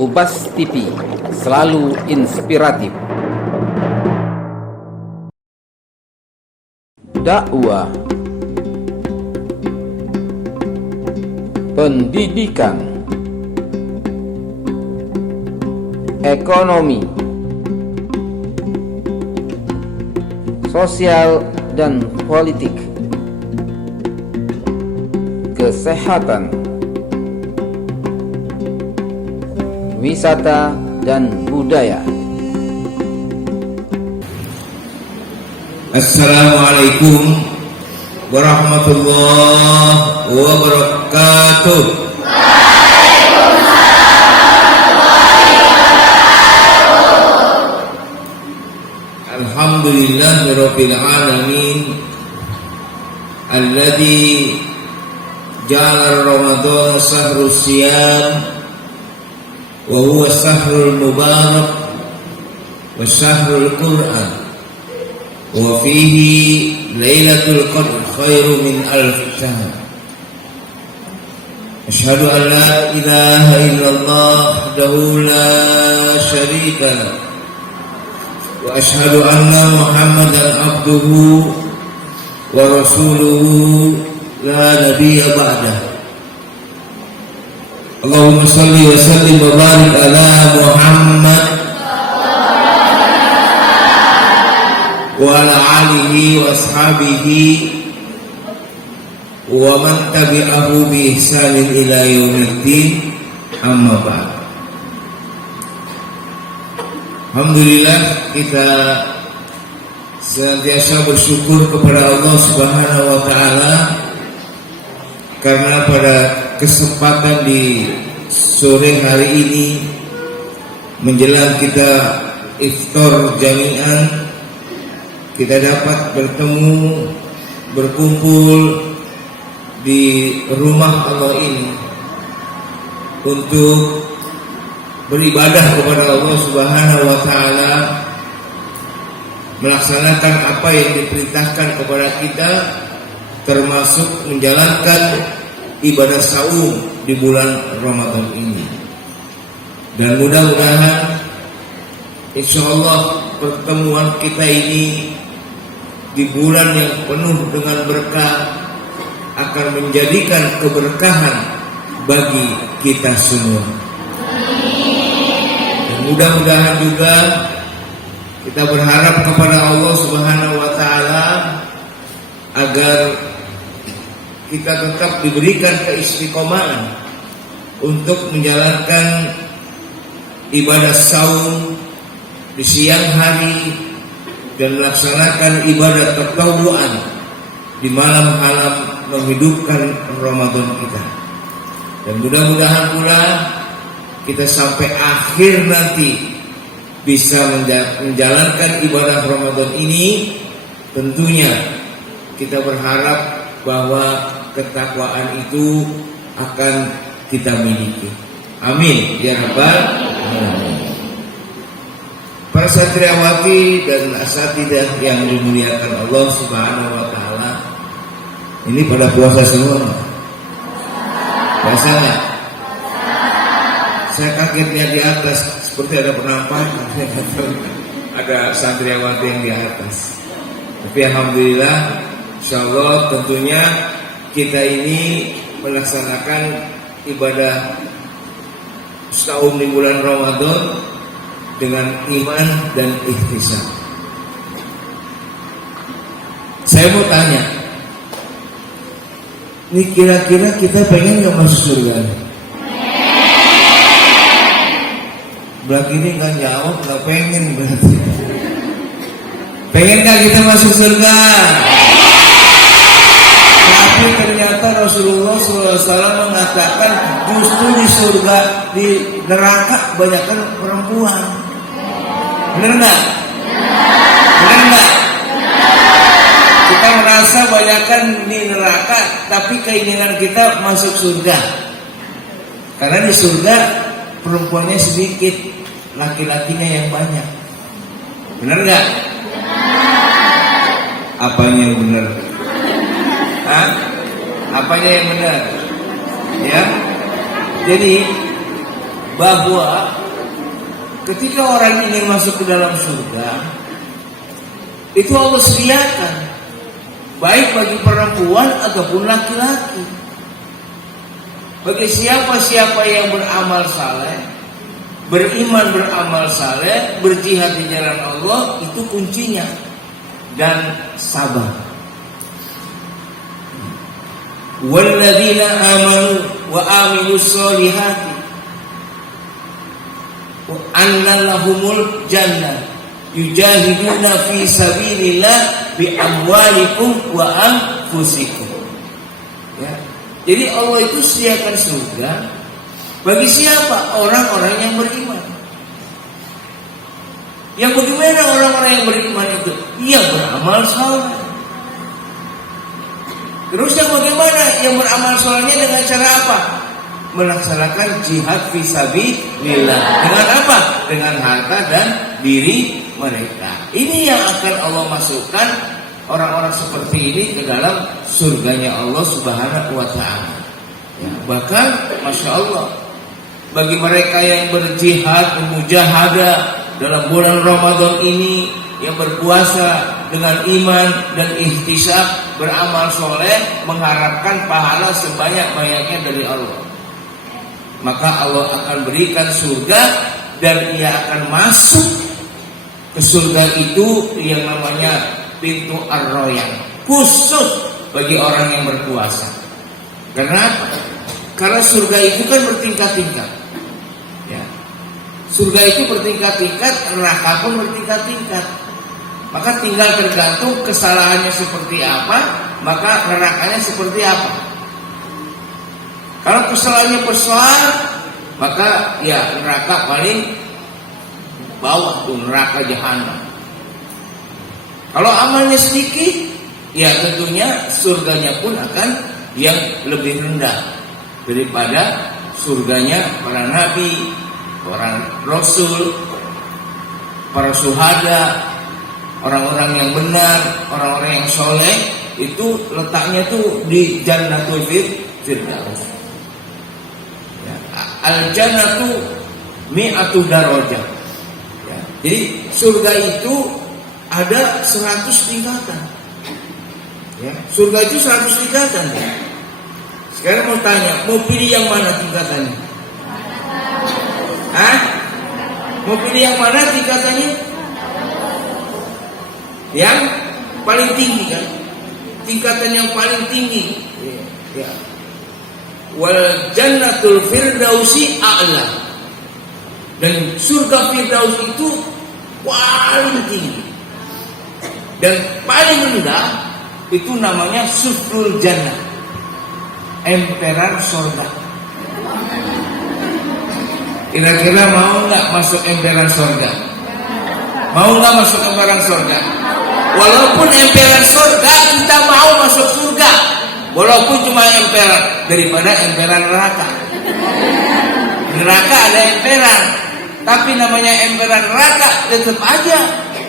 Ubas TV, selalu inspiratif. Dakwah, pendidikan, ekonomi, sosial dan politik, kesehatan, wisata dan budaya. Assalamualaikum warahmatullahi wabarakatuh. Alhamdulillahirabbil alamin alladzi ja'ala Ramadan syahrus siyam wa huwa syahrul mubarak wa syahrul Qur'an wa fihi lailatul qadr khairu min alf syahr. Asyhadu an la ilaha illallah wahdahu la syarika lah wa asyhadu anna Muhammadan abduhu wa rasuluhu la nabiyya ba'dah. Allahumma salli wa sallim wa barik ala Muhammad wa ala alihi wa ashabihi wa man tabi'ahu bi ihsanin ila yaumiddin, amma ba'd. Alhamdulillah, kita senantiasa bersyukur kepada Allah Subhanahu wa taala karena pada kesempatan di sore hari ini menjelang kita iftar jami'an, kita dapat bertemu, berkumpul di rumah Allah ini untuk beribadah kepada Allah Subhanahu wa taala, melaksanakan apa yang diperintahkan kepada kita, termasuk menjalankan ibadah saum di bulan Ramadan ini. Dan mudah-mudahan insyaallah pertemuan kita ini di bulan yang penuh dengan berkah akan menjadikan keberkahan bagi kita semua. Dan mudah-mudahan juga kita berharap kepada Allah Subhanahu wa taala agar kita tetap diberikan keistiqomahan untuk menjalankan ibadah saum di siang hari dan melaksanakan ibadah tatawuan di malam-malam menghidupkan Ramadan kita. Dan mudah-mudahan pula kita sampai akhir nanti bisa menjalankan ibadah Ramadan ini. Tentunya kita berharap bahwa ketakwaan itu akan kita miliki. Amin ya rabbal alamin. Para santriwati dan asatidah yang dimuliakan Allah Subhanahu wa taala, ini pada puasa semua. Puasa enggak? Saya kaget lihat di atas seperti ada penampakan. Ada santriwati yang di atas. Tapi alhamdulillah, insyaallah tentunya kita ini melaksanakan ibadah saum di bulan Ramadan dengan iman dan ihtisab. Saya mau tanya, ini kira-kira kita pengen nggak masuk surga? Belakang ini nggak jawab, nggak pengen berarti. Pengen nggak kita masuk surga? Tapi ternyata Rasulullah SAW mengatakan justru di surga, di neraka banyakkan perempuan. Benar nggak? Benar nggak? Kita merasa banyakkan di neraka, tapi keinginan kita masuk surga. Karena di surga perempuannya sedikit, laki-lakinya yang banyak. Benar nggak? Apanya yang benar? Hah? Apanya yang benar? Ya. Jadi bahwa ketika orang ini masuk ke dalam surga, itu Allah sediakan baik bagi perempuan ataupun laki-laki. Bagi siapa-siapa yang beramal saleh, beriman beramal saleh, berjihad di jalan Allah, itu kuncinya. Dan sabar. Walladzina amanu wa amilus solihati wa anna lahumul jannah yujahiduna fi sabilillah bi amwalikum wa anfusikum. Ya. Jadi Allah itu sediakan surga bagi siapa? Orang-orang yang beriman. Yang bagaimana orang-orang yang beriman itu? Yang beramal saleh. Terus yang bagaimana? Yang beramal salehnya dengan cara apa? Melaksanakan jihad fisabilillah. Dengan apa? Dengan harta dan diri mereka. Ini yang akan Allah masukkan orang-orang seperti ini ke dalam surganya Allah Subhanahu wa ta'ala. Ya, bahkan Masya Allah, bagi mereka yang berjihad, mujahadah dalam bulan Ramadan ini, yang berpuasa dengan iman dan ihtisab, beramal soleh, mengharapkan pahala sebanyak-banyaknya dari Allah, maka Allah akan berikan surga dan ia akan masuk ke surga itu yang namanya pintu Ar-Royan, khusus bagi orang yang berpuasa. Kenapa? Karena surga itu kan bertingkat-tingkat. Ya. Surga itu bertingkat-tingkat, neraka pun bertingkat-tingkat. Maka tinggal tergantung kesalahannya seperti apa, maka nerakanya seperti apa. Kalau kesalahannya besar, maka ya neraka paling bawah tuh, neraka jahanam. Kalau amalnya sedikit, ya tentunya surganya pun akan yang lebih rendah daripada surganya para nabi, para rasul, para syuhada, orang-orang yang benar, orang-orang yang soleh. Itu letaknya tuh di Jannatul Firdaus. Ya, Al-Jannatu mi'atu darajah. Ya, jadi surga itu ada 100 tingkatan. Ya, surga itu 100 tingkatan. Ya. Sekarang mau tanya, mau pilih yang mana tingkatannya? Hah? Mau pilih yang mana tingkatannya? Yang paling tinggi kan? Tingkatan yang paling tinggi. Ya. Wal jannatul firdausi a'la. Dan surga Firdaus itu paling tinggi. Dan paling rendah itu namanya sufrul jannah, emperan surga. Kira-kira mau nggak masuk emperan surga? Mau nggak masuk emperan surga? Walaupun emperan surga, kita mau masuk surga, walaupun cuma emperan, daripada emperan neraka. Neraka ada emperan, tapi namanya emperan neraka tetap aja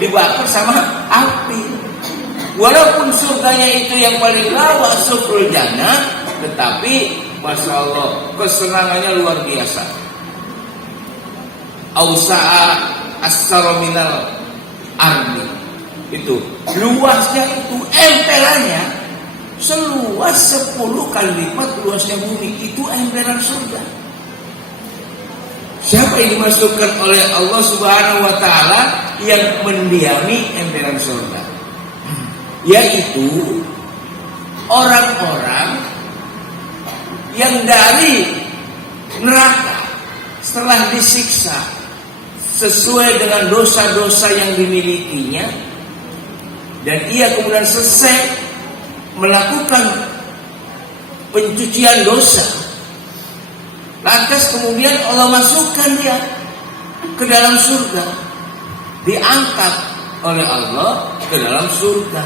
dibakar sama api. Walaupun surganya itu yang paling lawa, sufrul jannah, tetapi Masya Allah, kesenangannya luar biasa. Ausa'a as-sara minal ardi. Itu luasnya, itu emperannya seluas 10 kali lipat luasnya bumi. Itu emperan surga. Siapa yang dimasukkan oleh Allah Subhanahu wa ta'ala yang mendiami emperan surga? Yaitu orang-orang yang dari neraka setelah disiksa sesuai dengan dosa-dosa yang dimilikinya, dan ia kemudian selesai melakukan pencucian dosa, lantas kemudian Allah masukkan dia ke dalam surga, diangkat oleh Allah ke dalam surga.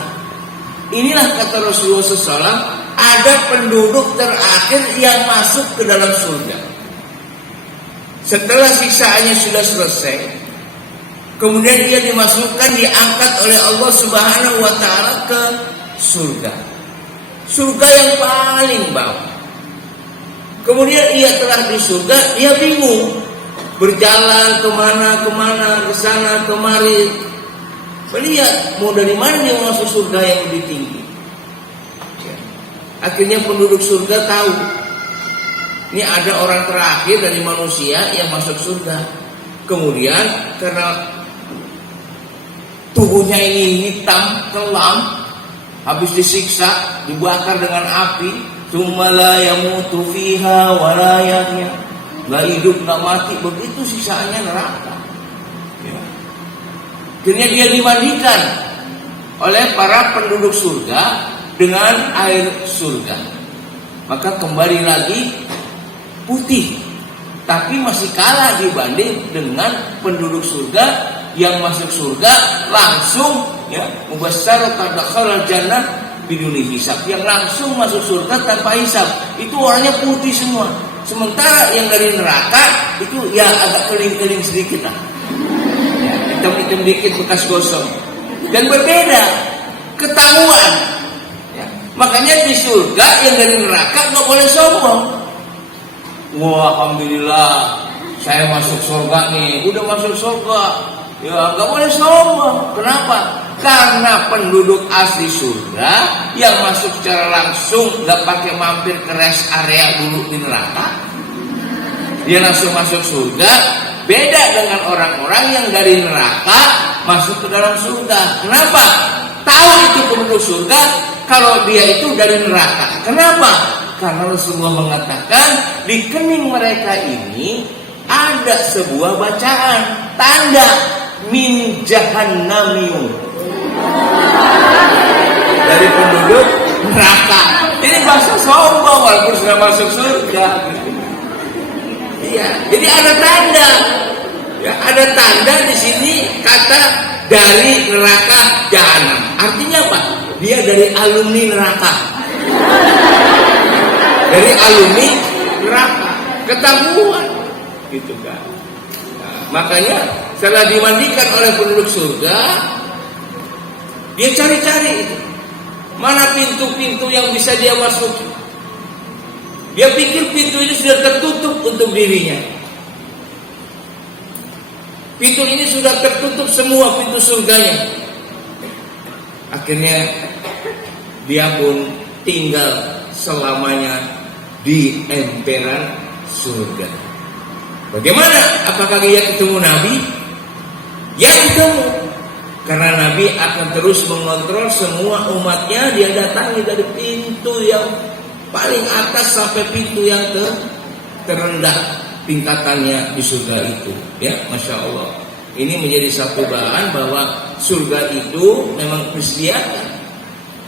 Inilah kata Rasulullah SAW, ada penduduk terakhir yang masuk ke dalam surga. Setelah siksaannya sudah selesai, kemudian dia dimasukkan, diangkat oleh Allah Subhanahu wa ta'ala ke surga. Surga yang paling bawah. Kemudian ia telah di surga, dia bingung. berjalan kemana, ke sana, kemari, melihat mau dari mana dia masuk surga yang lebih tinggi. Akhirnya penduduk surga tahu, ini ada orang terakhir dari manusia yang masuk surga. Kemudian karena tubuhnya ini hitam, kelam, habis disiksa, dibakar dengan api, tsumma la yamutu fiha wa la yahya, nggak hidup nggak mati, begitu sisaannya neraka. Ya. Akhirnya dia dimandikan oleh para penduduk surga dengan air surga, maka kembali lagi putih, tapi masih kalah dibanding dengan penduduk surga yang masuk surga langsung, ya, mubasysyar tadakhalal jannah biduni hisab, yang langsung masuk surga tanpa hisab. Itu orangnya putih semua. Sementara yang dari neraka itu ya agak kering-kering sedikit lah, ya, hitam-hitam dikit bekas gosong, dan berbeda ketahuan, ya. Makanya di surga yang dari neraka nggak boleh sombong. Wah, alhamdulillah saya masuk surga nih, udah masuk surga. Ya nggak boleh sombong. Kenapa? Karena penduduk asli surga yang masuk secara langsung, nggak pakai mampir ke rest area dulu di neraka, dia langsung masuk surga. Beda dengan orang-orang yang dari neraka masuk ke dalam surga. Kenapa? Tahu itu penduduk surga kalau dia itu dari neraka. Kenapa? Karena Rasulullah mengatakan di kening mereka ini ada sebuah bacaan tanda min jahannamium, dari penduduk neraka. Ini bahasa sombong walaupun sudah masuk surga. Iya, jadi ada tanda. Ya, ada tanda di sini kata dari neraka jahanam. Artinya apa? Dia dari alumni neraka. Dari alumni neraka, ketahuan, gitu kan. Nah, makanya setelah dimandikan oleh penduduk surga, dia cari-cari itu, mana pintu-pintu yang bisa dia masuki. Dia pikir pintu ini sudah tertutup untuk dirinya. Pintu ini sudah tertutup semua, pintu surganya. Akhirnya dia pun tinggal selamanya di emperan surga. Bagaimana? Apakah dia ketemu Nabi? Ya ketemu. Karena Nabi akan terus mengontrol semua umatnya. Dia datangi dari pintu yang paling atas sampai pintu yang terendah tingkatannya di surga itu. Ya, Masya Allah. Ini menjadi satu bahan bahwa surga itu memang disediakan.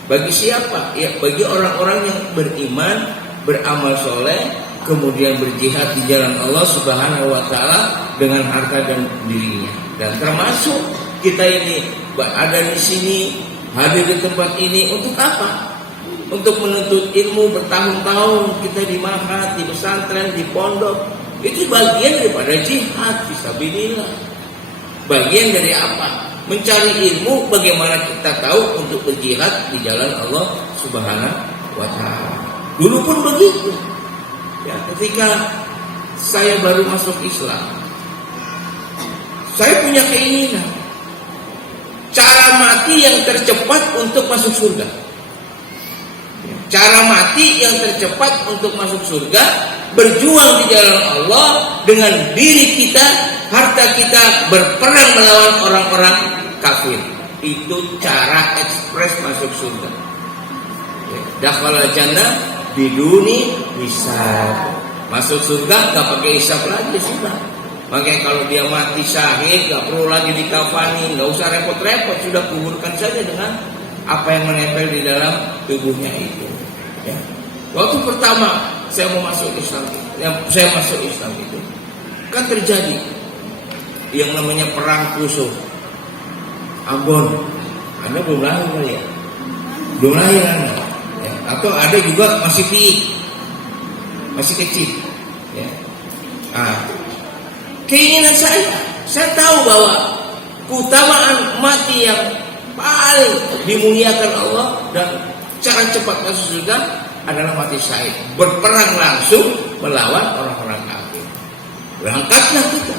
Bagi siapa? Ya, bagi orang-orang yang beriman, beramal soleh, kemudian berjihad di jalan Allah Subhanahu wa taala dengan harta dan dirinya. Dan termasuk kita ini ada di sini, hadir di tempat ini untuk apa? Untuk menuntut ilmu bertahun-tahun. Kita di mahat, di pesantren, di pondok. Itu bagian daripada jihad fisabilillah. Bagian dari apa? Mencari ilmu bagaimana kita tahu untuk berjihad di jalan Allah Subhanahu wa taala. Dulu pun begitu. Ya, ketika saya baru masuk Islam, saya punya keinginan cara mati yang tercepat untuk masuk surga. Cara mati yang tercepat untuk masuk surga, berjuang di jalan Allah dengan diri kita, harta kita, berperang melawan orang-orang kafir. Itu cara ekspres masuk surga. Dakhala jannah biduni hisab. Masuk surga gak pakai hisab lagi, sudah. Makanya kalau dia mati syahid gak perlu lagi dikafani, gak usah repot-repot, sudah kuburkan saja dengan apa yang menempel di dalam tubuhnya itu. Ya. Waktu pertama saya mau masuk Islam, saya masuk Islam itu kan terjadi yang namanya perang Kusuh, Ambon. Anda belum lahir kali ya? Belum lahir Anda. Ya. Atau ada juga masih piik, masih kecil. Ya. Keinginan saya tahu bahwa keutamaan mati yang paling dimuliakan Allah dan cara cepat masuk surga adalah mati syahid, berperang langsung melawan orang-orang kafir. Berangkatlah kita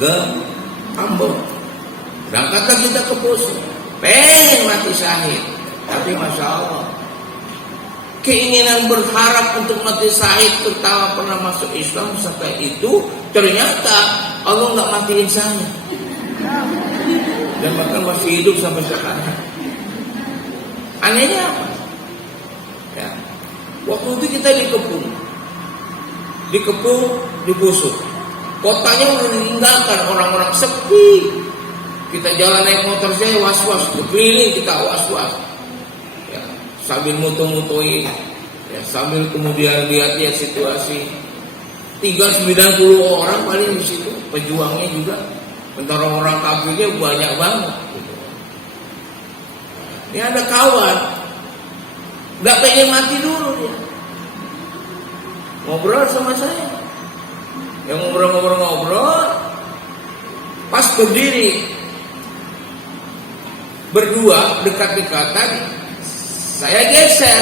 ke Ambon. Berangkatlah kita ke Poso. Pengen mati syahid. Tapi Masya Allah, keinginan berharap untuk mati syahid pertama pernah masuk Islam, setelah itu ternyata Allah nggak matiin saya dan bahkan masih hidup sampai sekarang. Anehnya apa? Ya. Waktu itu kita dikepung di Poso. Kotanya udah ditinggalkan, orang-orang sepi. Kita jalan naik motor saya was-was, berkeliling kita was-was. Ya, sambil mutu-mutuin, ya, sambil kemudian lihat-lihat situasi. Tinggal 90 orang paling di situ, pejuangnya juga. Bentar orang kafirnya banyak banget. Gitu. Ini ada kawan, nggak pengen mati dulu dia. Ngobrol sama saya, yang ngobrol, pas berdiri berdua dekat-dekatan, saya geser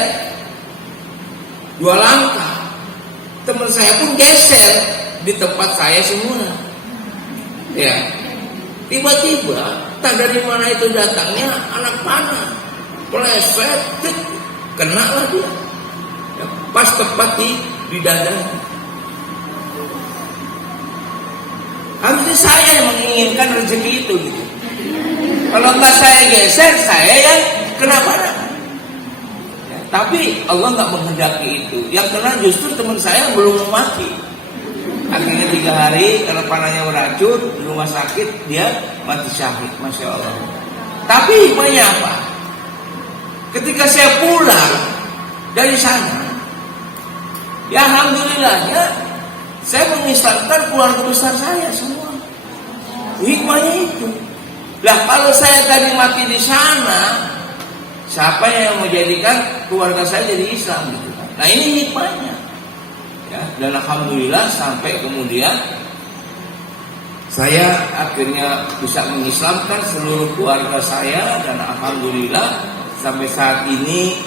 2 langkah, teman saya pun geser di tempat saya semua. Ya, tiba-tiba tak dari mana itu datangnya anak panah, meleset, kena lah dia, ya, pas tepat di dadanya. Harusnya saya yang menginginkan rezeki itu gitu. Kalau nggak saya geser, saya yang kena panah. Ya, tapi Allah nggak menghendaki itu. Yang kena justru teman saya yang belum mati. Akhirnya 3 hari karena panahnya beracun di rumah sakit, dia mati syahid. Masya Allah. Tapi hikmahnya apa? Ketika saya pulang dari sana, ya alhamdulillahnya saya mengislamkan keluarga besar saya semua. Hikmahnya itu. Lah kalau saya tadi mati di sana, siapa yang menjadikan keluarga saya jadi Islam gitu? Nah ini hikmahnya. Ya, dan alhamdulillah sampai kemudian saya akhirnya bisa mengislamkan seluruh keluarga saya, dan alhamdulillah sampai saat ini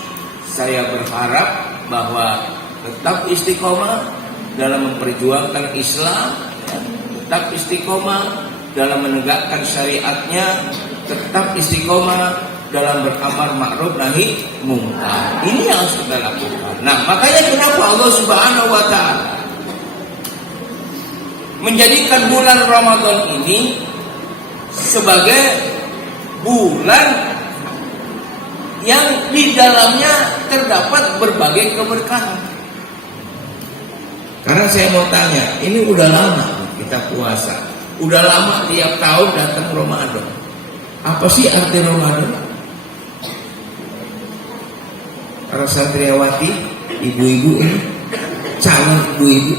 saya berharap bahwa tetap istiqomah dalam memperjuangkan Islam, ya, tetap istiqomah dalam menegakkan syariatnya, tetap istiqomah dalam beramar ma'ruf nahi munkar. Ini yang harus kita lakukan. Nah, makanya kenapa Allah Subhanahu wa taala menjadikan bulan Ramadan ini sebagai bulan yang di dalamnya terdapat berbagai keberkahan. Karena saya mau tanya, ini udah lama kita puasa, udah lama tiap tahun datang Ramadan. Apa sih arti Ramadan? Para santriwati, ibu-ibu ini, calon ibu-ibu,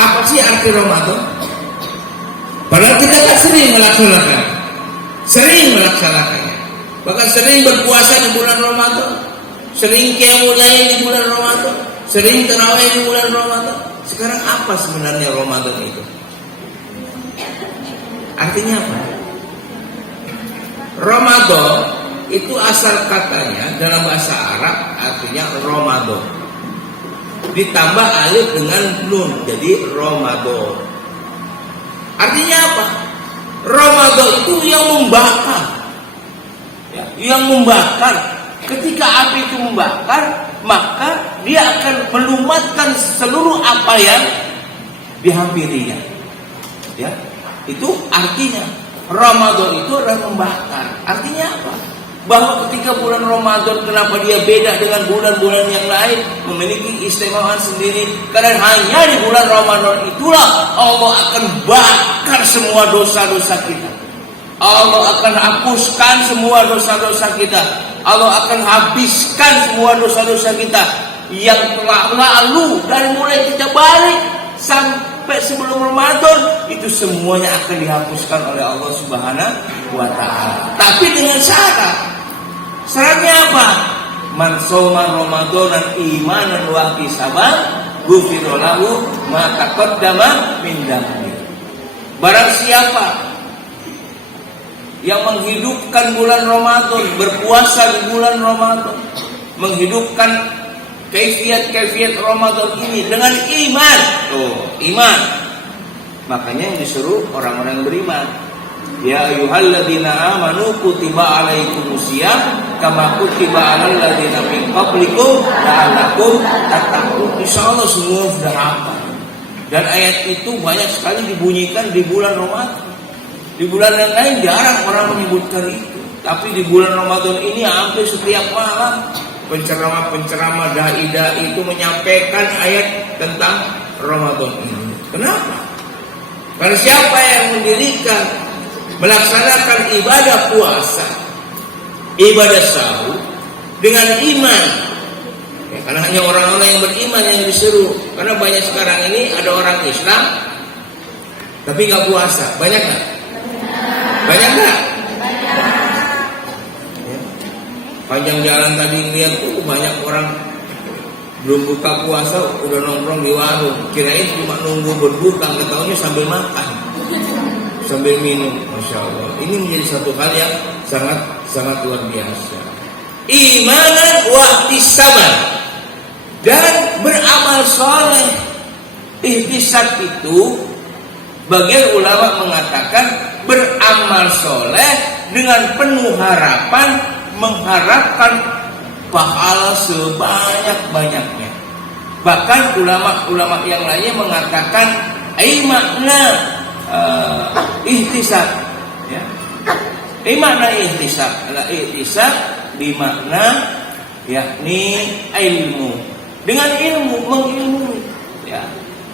apa sih arti Ramadan? Padahal kita kan sering melaksanakannya, bahkan sering berpuasa di bulan Ramadan, sering qiyamul lail di bulan Ramadan, sering tarawih di bulan Ramadan. Sekarang apa sebenarnya Ramadan itu? Artinya apa? Ramadan itu asal katanya dalam bahasa Arab artinya Ramadan, ditambah alif dengan nun jadi Ramadan. Artinya apa? Ramadan itu yang membakar, ya, yang membakar. Ketika api itu membakar, maka dia akan melumatkan seluruh apa yang dihampirinya. Ya, itu artinya Ramadan itu adalah membakar. Artinya apa? Bahwa ketika bulan Ramadan, kenapa dia beda dengan bulan-bulan yang lain, memiliki keistimewaan sendiri? Karena hanya di bulan Ramadan itulah Allah akan bakar semua dosa-dosa kita. Allah akan hapuskan semua dosa-dosa kita. Allah akan habiskan semua dosa-dosa kita yang telah lalu, dari mulai kita balik sampai sebelum Ramadan, itu semuanya akan dihapuskan oleh Allah Subhanahu wa taala. Tapi dengan syaratnya apa? Man shoma Ramadanan imanan wa ihtisaban ghufira lahu ma taqaddama min dzambi. Barang siapa yang menghidupkan bulan Ramadan, berpuasa di bulan Ramadan, menghidupkan kaifiat Ramadan ini dengan iman. Iman. Makanya yang disuruh orang-orang yang beriman. Ya ayyuhalladzina amanu kutiba alaikumusiyam kama kutiba alal ladzina min qablikum la'allakum tattaqun. Insyaallah semua sudah hafal. Dan ayat itu banyak sekali dibunyikan di bulan Ramadan. Di bulan yang lain jarang orang menyebutkan itu. Tapi di bulan Ramadan ini hampir setiap malam penceramah-penceramah dai-dai itu menyampaikan ayat tentang Ramadan ini. Kenapa? Karena siapa yang mendirikan melaksanakan ibadah puasa, ibadah sahur dengan iman, ya, karena hanya orang-orang yang beriman yang disuruh. Karena banyak sekarang ini ada orang Islam tapi nggak puasa, banyak nggak? Banyak nggak? Ya. Panjang jalan tadi lihat tuh banyak orang belum buka puasa udah nongkrong di warung, kirain cuma nunggu berbuka, ketahuinya sambil makan, sambil minum. Masya Allah, ini menjadi satu hal yang sangat luar biasa. Imanan wahtisaban, dan beramal soleh. Ihtisab itu bagian ulama mengatakan beramal soleh dengan penuh harapan, mengharapkan pahala sebanyak-banyaknya. Bahkan ulama-ulama yang lainnya mengatakan makna ihtisab, ya. Makna ihtisab adalah ihtisab bermakna yakni ilmu, dengan ilmu, mengilmui, ya.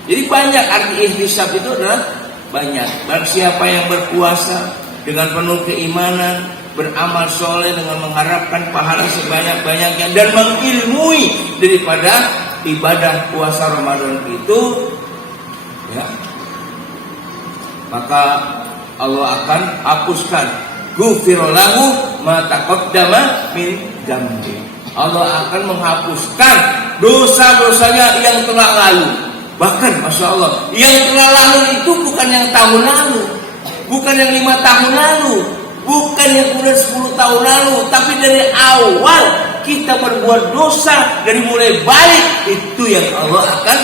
Jadi banyak arti ihtisab itu adalah banyak. Barang siapa yang berpuasa dengan penuh keimanan, beramal soleh dengan mengharapkan pahala sebanyak-banyaknya dan mengilmui daripada ibadah puasa Ramadan itu, ya, maka Allah akan hapuskan ghufira lahu ma taqaddama min dzambi. Allah akan menghapuskan dosa-dosanya yang telah lalu. Bahkan Masya Allah, yang telah lalu itu bukan yang tahun lalu, bukan yang 5 tahun lalu, bukan yang udah 10 tahun lalu, tapi dari awal kita berbuat dosa, dari mulai balik itu yang Allah akan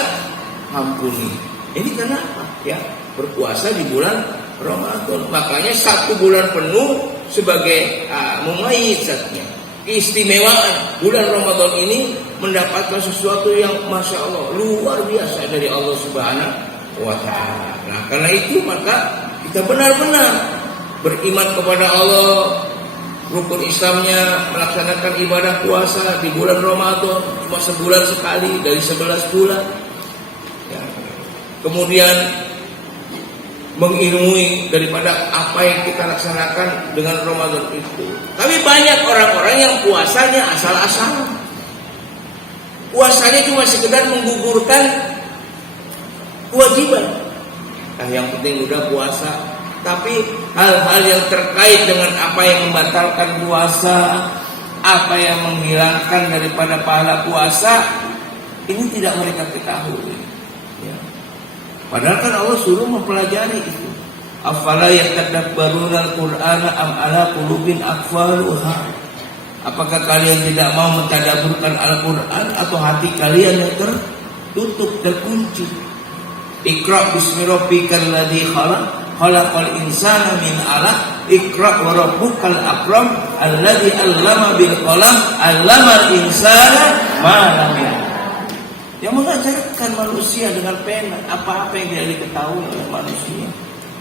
ampuni. Ini kenapa? Ya, berpuasa di bulan Ramadan. Makanya 1 bulan penuh sebagai mumayyizatnya, keistimewaan bulan Ramadan ini mendapatkan sesuatu yang Masya Allah luar biasa dari Allah Subhanahu wa Ta'ala. Nah, karena itu maka kita benar-benar beriman kepada Allah, rukun Islamnya melaksanakan ibadah puasa di bulan Ramadan cuma sebulan sekali dari 11 bulan, ya. Kemudian mengilmui daripada apa yang kita laksanakan dengan Ramadan itu. Tapi banyak orang-orang yang puasanya asal-asalan, puasanya cuma sekedar menggugurkan kewajiban. Nah, yang penting udah puasa. Tapi hal-hal yang terkait dengan apa yang membatalkan puasa, apa yang menghilangkan daripada pahala puasa, ini tidak mereka ketahui, ya. Padahal kan Allah suruh mempelajari itu. Afala yatadabbaruna al-Qur'ana am ala qulubin aqfaluha. Apakah kalian tidak mau mentadabburkan Al-Qur'an atau hati kalian yang tertutup, terkunci? Iqra bismi rabbikal ladzi khalaq, khalaqal insana min 'alaq, iqra wa rabbukal akram alladzi 'allama bil qalam 'allamal insana ma lam ya'lam. Yang mengajarkan manusia dengan pena apa-apa yang tidak diketahui oleh manusia.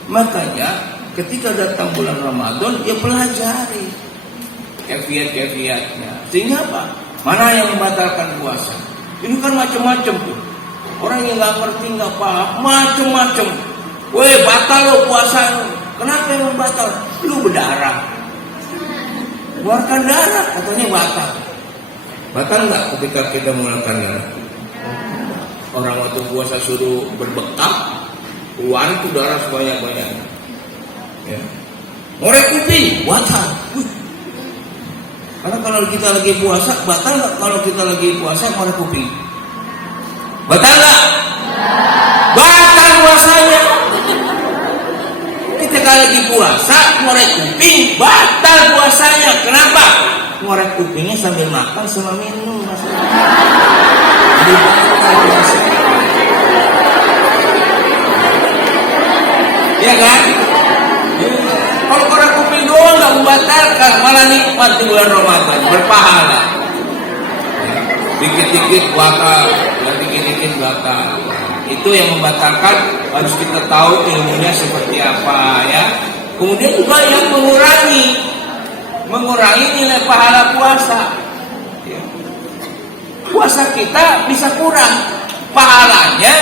Makanya ketika datang bulan Ramadan, ya pelajari kefiat-kefiatnya. Sehingga apa? Mana yang membatalkan puasa? Ini kan macam-macam tuh. Orang yang nggak ngerti, nggak paham, macam-macam. Weh, batal lo puasa lo. Kenapa yang batal? Lu berdarah, keluarkan darah, katanya batal. Batal nggak ketika kita mengeluarkan darah? Orang waktu puasa suruh berbekap, keluar itu darah sebanyak-banyaknya, ya. Ngorek kuping, batal. Karena kalau kita lagi puasa, batal nggak? Kalau kita lagi puasa ngorek kuping, batal nggak? Batal puasanya. Kita lagi puasa ngorek kuping, batal puasanya. Kenapa? Ngorek kupingnya sambil makan sama minum. membatalkan, malah nikmat di bulan Ramadan, berpahala. Dikit-dikit batal, dikit-dikit batal. Itu yang membatalkan, harus kita tahu ilmunya seperti apa ya. Kemudian juga yang mengurangi nilai pahala puasa. Ya. Puasa kita bisa kurang pahalanya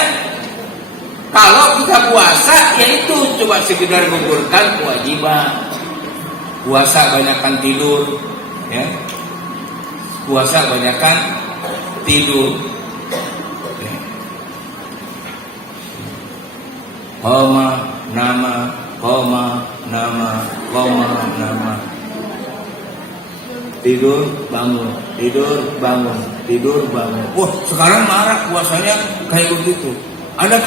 kalau kita puasa, yaitu coba sekedar menggugurkan kewajiban. Puasa banyakkan tidur, ya. Puasa banyakkan tidur. Ya. Nama. Tidur bangun. Wah, sekarang marah puasanya kayak begitu. Ada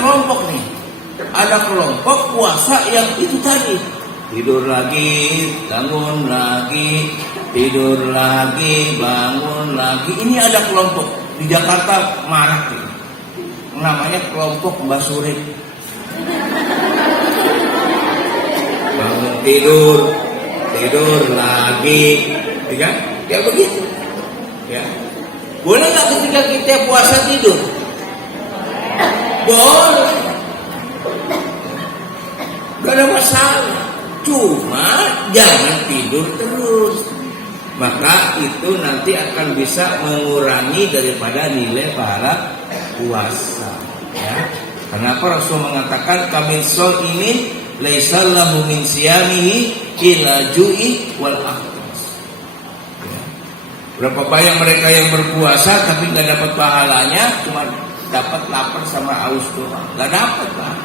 kelompok puasa yang itu tadi, tidur lagi, bangun lagi, tidur lagi, bangun lagi. Ini ada kelompok di Jakarta marah nih. Namanya kelompok Mbak Surit. Bangun tidur lagi, ya kan? Kayak begitu. Ya. Boleh nggak ketika kita puasa tidur? Boleh. Gak ada masalah. Cuma jangan tidur terus. Maka itu nanti akan bisa mengurangi daripada nilai pahala puasa. Ya. Kenapa Rasul mengatakan kamil sol ini laisa lahu min siyamihi illa ju'i wal akhtas. Ya. Berapa banyak mereka yang berpuasa tapi nggak dapat pahalanya, cuma dapat lapar sama haus doang, nggak dapat pahala.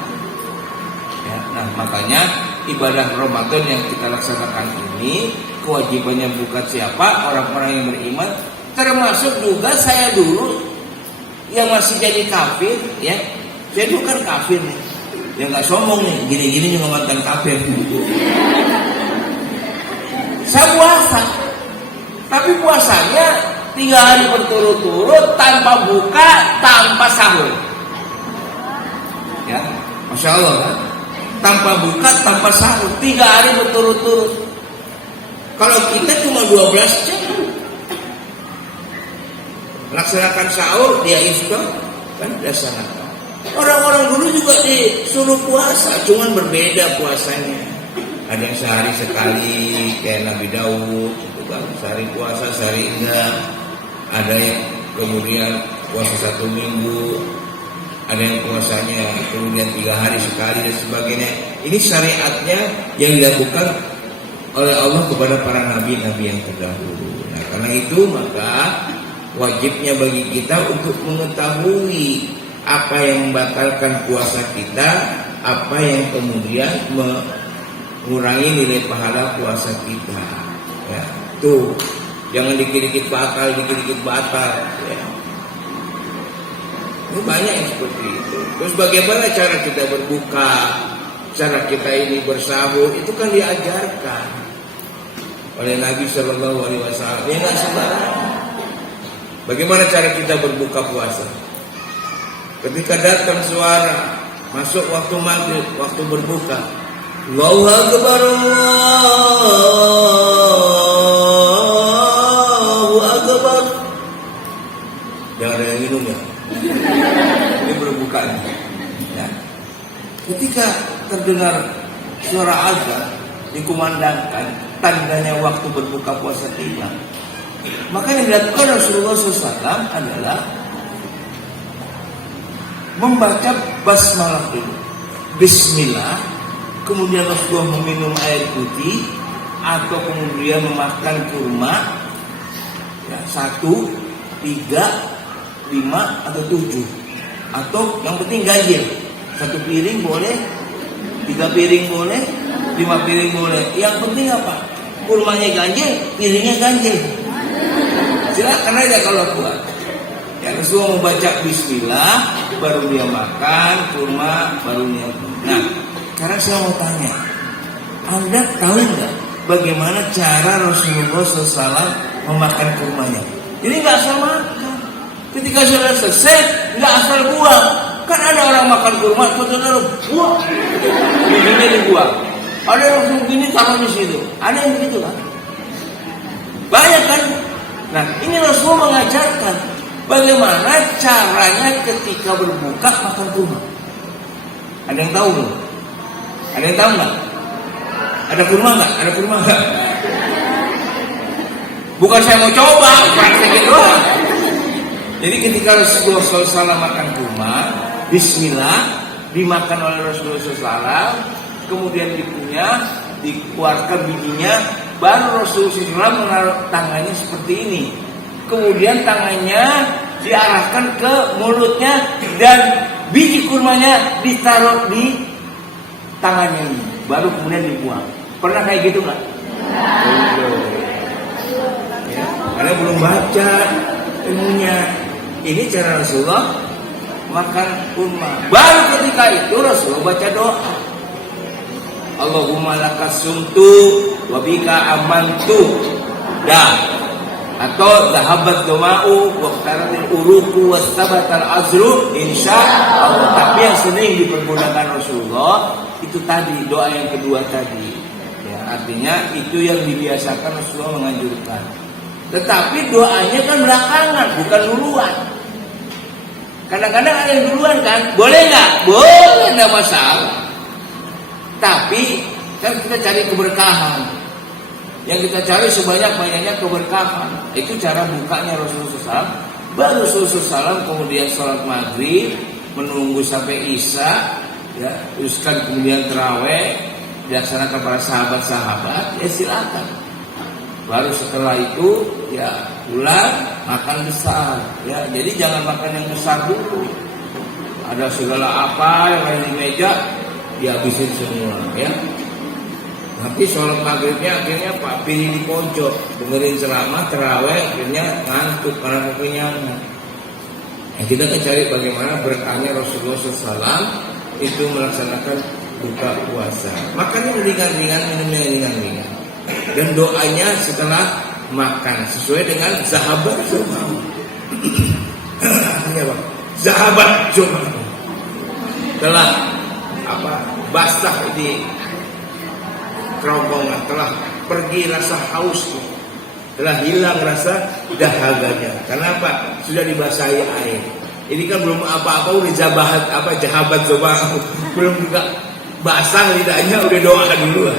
Ya, nah makanya ibadah Ramadan yang kita laksanakan ini kewajibannya bukan siapa, orang-orang yang beriman, termasuk juga saya dulu yang masih jadi kafir, ya. Saya dulu kan kafir nih, ya nggak sombong nih, gini-gini juga mantan kafir. Saya puasa, tapi puasanya 3 hari berturut-turut tanpa buka, tanpa sahur. Ya, masya Allah kan? Tanpa buka, tanpa sahur, 3 hari berturut-turut. Kalau kita cuma 12 jam, laksanakan sahur, dia iftar, kan laksanakan. Orang-orang dulu juga disuruh puasa, cuman berbeda puasanya. Ada yang sehari sekali, kayak Nabi Daud, itu kan sehari puasa, sehari enggak. Ada yang kemudian puasa 1 minggu, ada yang puasanya kemudian 3 hari sekali dan sebagainya. Ini syariatnya yang dilakukan oleh Allah kepada para nabi-nabi yang terdahulu. Nah, karena itu maka wajibnya bagi kita untuk mengetahui apa yang membatalkan puasa kita, apa yang kemudian mengurangi nilai pahala puasa kita. Ya, tuh, jangan dikit-dikit batal, ya. Ini banyak yang seperti itu. Terus bagaimana cara kita berbuka, cara kita ini bersahur, itu kan diajarkan oleh Nabi Shallallahu Alaihi Wasallam. Ya nggak sembarangan. Bagaimana cara kita berbuka puasa? Ketika datang suara masuk waktu maghrib, waktu berbuka, Allahu Akbar, Allahu Akbar. Jangan ada yang minum ya. Ini berbuka ya. Ketika terdengar suara azan dikumandangkan, tandanya waktu berbuka puasa tiba. Maka yang dilakukan Rasulullah SAW adalah membaca basmalah dulu, Bismillah, kemudian Rasulullah meminum air putih atau kemudian memakan kurma, ya, 1, 3, 5 atau 7, atau yang penting ganjil, 1 piring boleh, 3 piring boleh, 5 piring boleh. Yang penting apa? Kurmanya ganjil, piringnya ganjil. Silakan aja kalau kuat. Ya, Rasulullah membaca Bismillah, baru dia makan kurma, baru dia. Nah, sekarang saya mau tanya, Anda tahu nggak bagaimana cara Rasulullah SAW memakan kurmanya? Jadi nggak asal makan. Ketika sudah selesai, nggak asal buang. Kan ada orang makan kurma, betul-betul buang, bijinya dibuang. Ada yang langsung gini taruh di situ. Ada yang begitu kan? Banyak kan? Nah, ini Rasulullah mengajarkan bagaimana caranya ketika berbuka makan kurma. Ada yang tahu belum? Ada yang tahu nggak? Ada kurma nggak? Ada kurma nggak? Bukan saya mau coba, praktekin doang. Jadi ketika Rasulullah SAW makan kurma, Bismillah, dimakan oleh Rasulullah SAW, kemudian dikunyah, dikeluarkan bijinya, baru Rasulullah SAW menaruh tangannya seperti ini. Kemudian tangannya diarahkan ke mulutnya dan biji kurmanya ditaruh di tangannya ini, baru kemudian dibuang. Pernah kayak gitu nggak? Ya, karena belum baca ilmunya. Ini cara Rasulullah makan kurma. Baru ketika itu Rasulullah baca doa. Allahumma lakas sumtu wa bika amantu. Atau zahabat doma'u wa qtaratil uruku wa sabatal azru insyaallah. Tapi yang sering dipergunakan Rasulullah itu tadi, doa yang kedua tadi. Ya, artinya itu yang dibiasakan Rasulullah menganjurkan. Tetapi doanya kan belakangan, bukan duluan. Kadang-kadang ada yang duluan kan, boleh nggak? Boleh, nggak masalah. Tapi kan kita cari keberkahan. Yang kita cari sebanyak-banyaknya keberkahan. Itu cara bukanya Rasulullah SAW. Baru Rasulullah SAW kemudian sholat maghrib, menunggu sampai isya, ya, teruskan kemudian tarawih, dilaksanakan para sahabat-sahabat, ya silakan. Baru setelah itu ya pulang makan besar, ya. Jadi jangan makan yang besar dulu. Ada segala apa yang ada di meja dihabisin semua, ya. Tapi sholat maghribnya akhirnya Pak pilih di pojok, dengerin ceramah tarawih, akhirnya ngantuk karena kekenyangan. Nah, kita akan cari bagaimana berkahnya Rasulullah SAW itu melaksanakan buka puasa. Makannya ringan-ringan, minumnya ringan-ringan. Dan doanya setelah makan sesuai dengan zahabat jum'ah. Artinya apa? Zahabat jum'ah. Telah basah di kerongkongan, telah pergi rasa hausnya, telah hilang rasa dahaganya. Kenapa? Sudah dibasahi air. Ini kan belum apa-apa udah jahabat coba belum juga basah lidahnya udah doa dulu.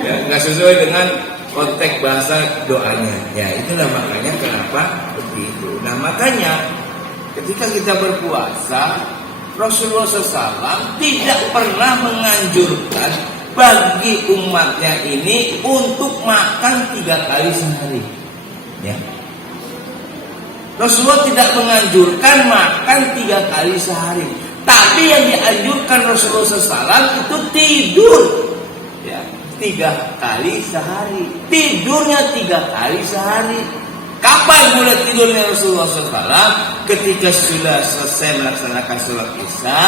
Ya, nggak sesuai dengan konteks bahasa doanya. Ya, itulah makanya kenapa begitu. Nah, makanya ketika kita berpuasa, Rasulullah SAW tidak pernah menganjurkan bagi umatnya ini untuk makan 3 kali sehari. Ya. Rasulullah tidak menganjurkan makan 3 kali sehari. Tapi yang dianjurkan Rasulullah SAW itu tidur. Ya. 3 kali sehari. Tidurnya 3 kali sehari. Kapan mulai tidurnya Rasulullah SAW? Ketika sudah selesai melaksanakan sholat isya,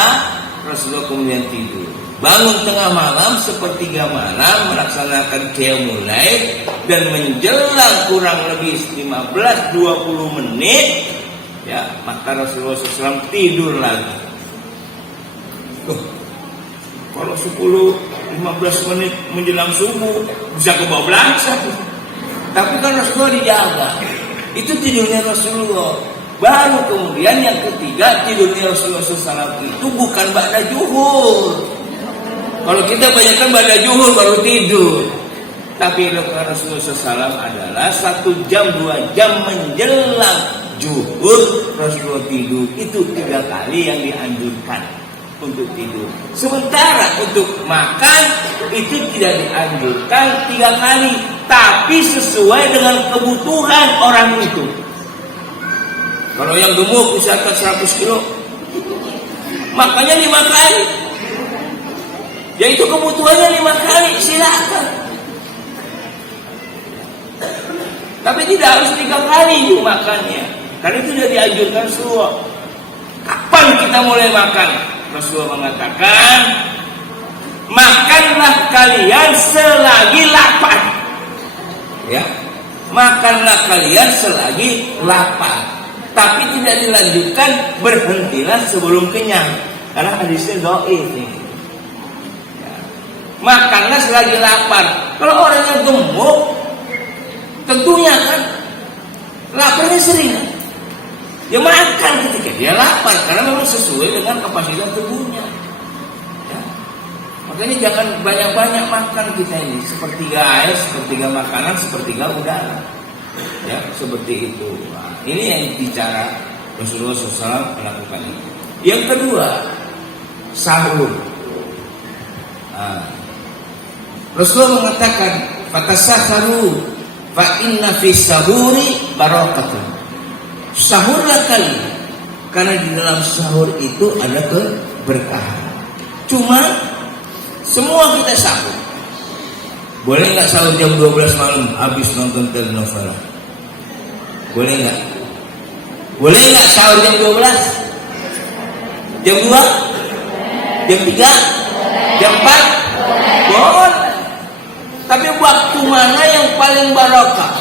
Rasulullah kemudian tidur. Bangun tengah malam, sepertiga malam, melaksanakan qiyamul lail, dan menjelang kurang lebih 15-20 menit, ya, maka Rasulullah SAW tidur lagi. Kalau 10-15 menit menjelang subuh bisa kebablasan. Tapi kan Rasulullah dijaga. Itu tidurnya Rasulullah. Baru kemudian yang ketiga, tidurnya Rasulullah SAW itu bukan ba'da zuhur. Kalau kita banyakkan ba'da zuhur baru tidur. Tapi Rasulullah SAW adalah 1 jam 2 jam menjelang zuhur Rasulullah tidur. Itu 3 kali yang dianjurkan untuk tidur. Sementara untuk makan itu tidak dianjurkan 3 kali, tapi sesuai dengan kebutuhan orang itu. Kalau yang gemuk misalkan 100 kilo, makannya 5 kali. Ya itu kebutuhannya 5 kali, silakan. Tapi tidak harus 3 kali itu makannya, karena itu sudah dianjurkan semua. Kapan kita mulai makan? Rasulullah mengatakan, makanlah kalian selagi lapar. Ya, makanlah kalian selagi lapar. Tapi tidak dilanjutkan berhentilah sebelum kenyang, karena hadisnya dhaif nih. Ya. Makanlah selagi lapar. Kalau orang yang gemuk, Tentunya kan laparnya sering. Dia makan ketika dia lapar karena memang sesuai dengan kapasitas tubuhnya. Ya. Makanya jangan banyak-banyak makan kita ini. Sepertiga air, sepertiga makanan, sepertiga udara. Ya, seperti itu. Nah, ini yang bicara Rasulullah SAW melakukan itu. Yang kedua, sahur. Nah, Rasulullah mengatakan, "Fatasahharu fa inna fi sahuri barakatun." Sahurlah kalian, karena di dalam sahur itu ada keberkahan. Cuma semua kita sahur. Boleh nggak sahur jam 12 malam habis nonton telenovela? Boleh nggak? Boleh nggak sahur jam 12? Jam 2? Jam 3? Jam 4? Boleh. Tapi waktu mana yang paling barokah?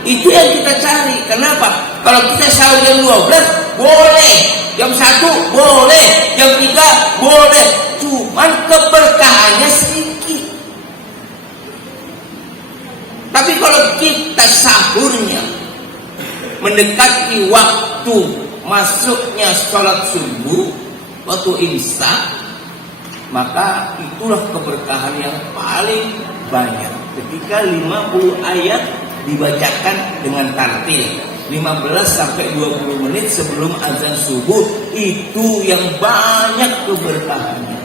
Itu yang kita cari. Kenapa? Kalau kita sahur jam 12 boleh, jam 1 boleh, jam 3 boleh, cuman keberkahannya sedikit. Tapi kalau kita sahurnya mendekati waktu masuknya sholat subuh, waktu imsak, maka itulah keberkahan yang paling banyak. Ketika 50 ayat dibacakan dengan tartil 15 sampai 20 menit sebelum azan subuh, itu yang banyak keberkahannya.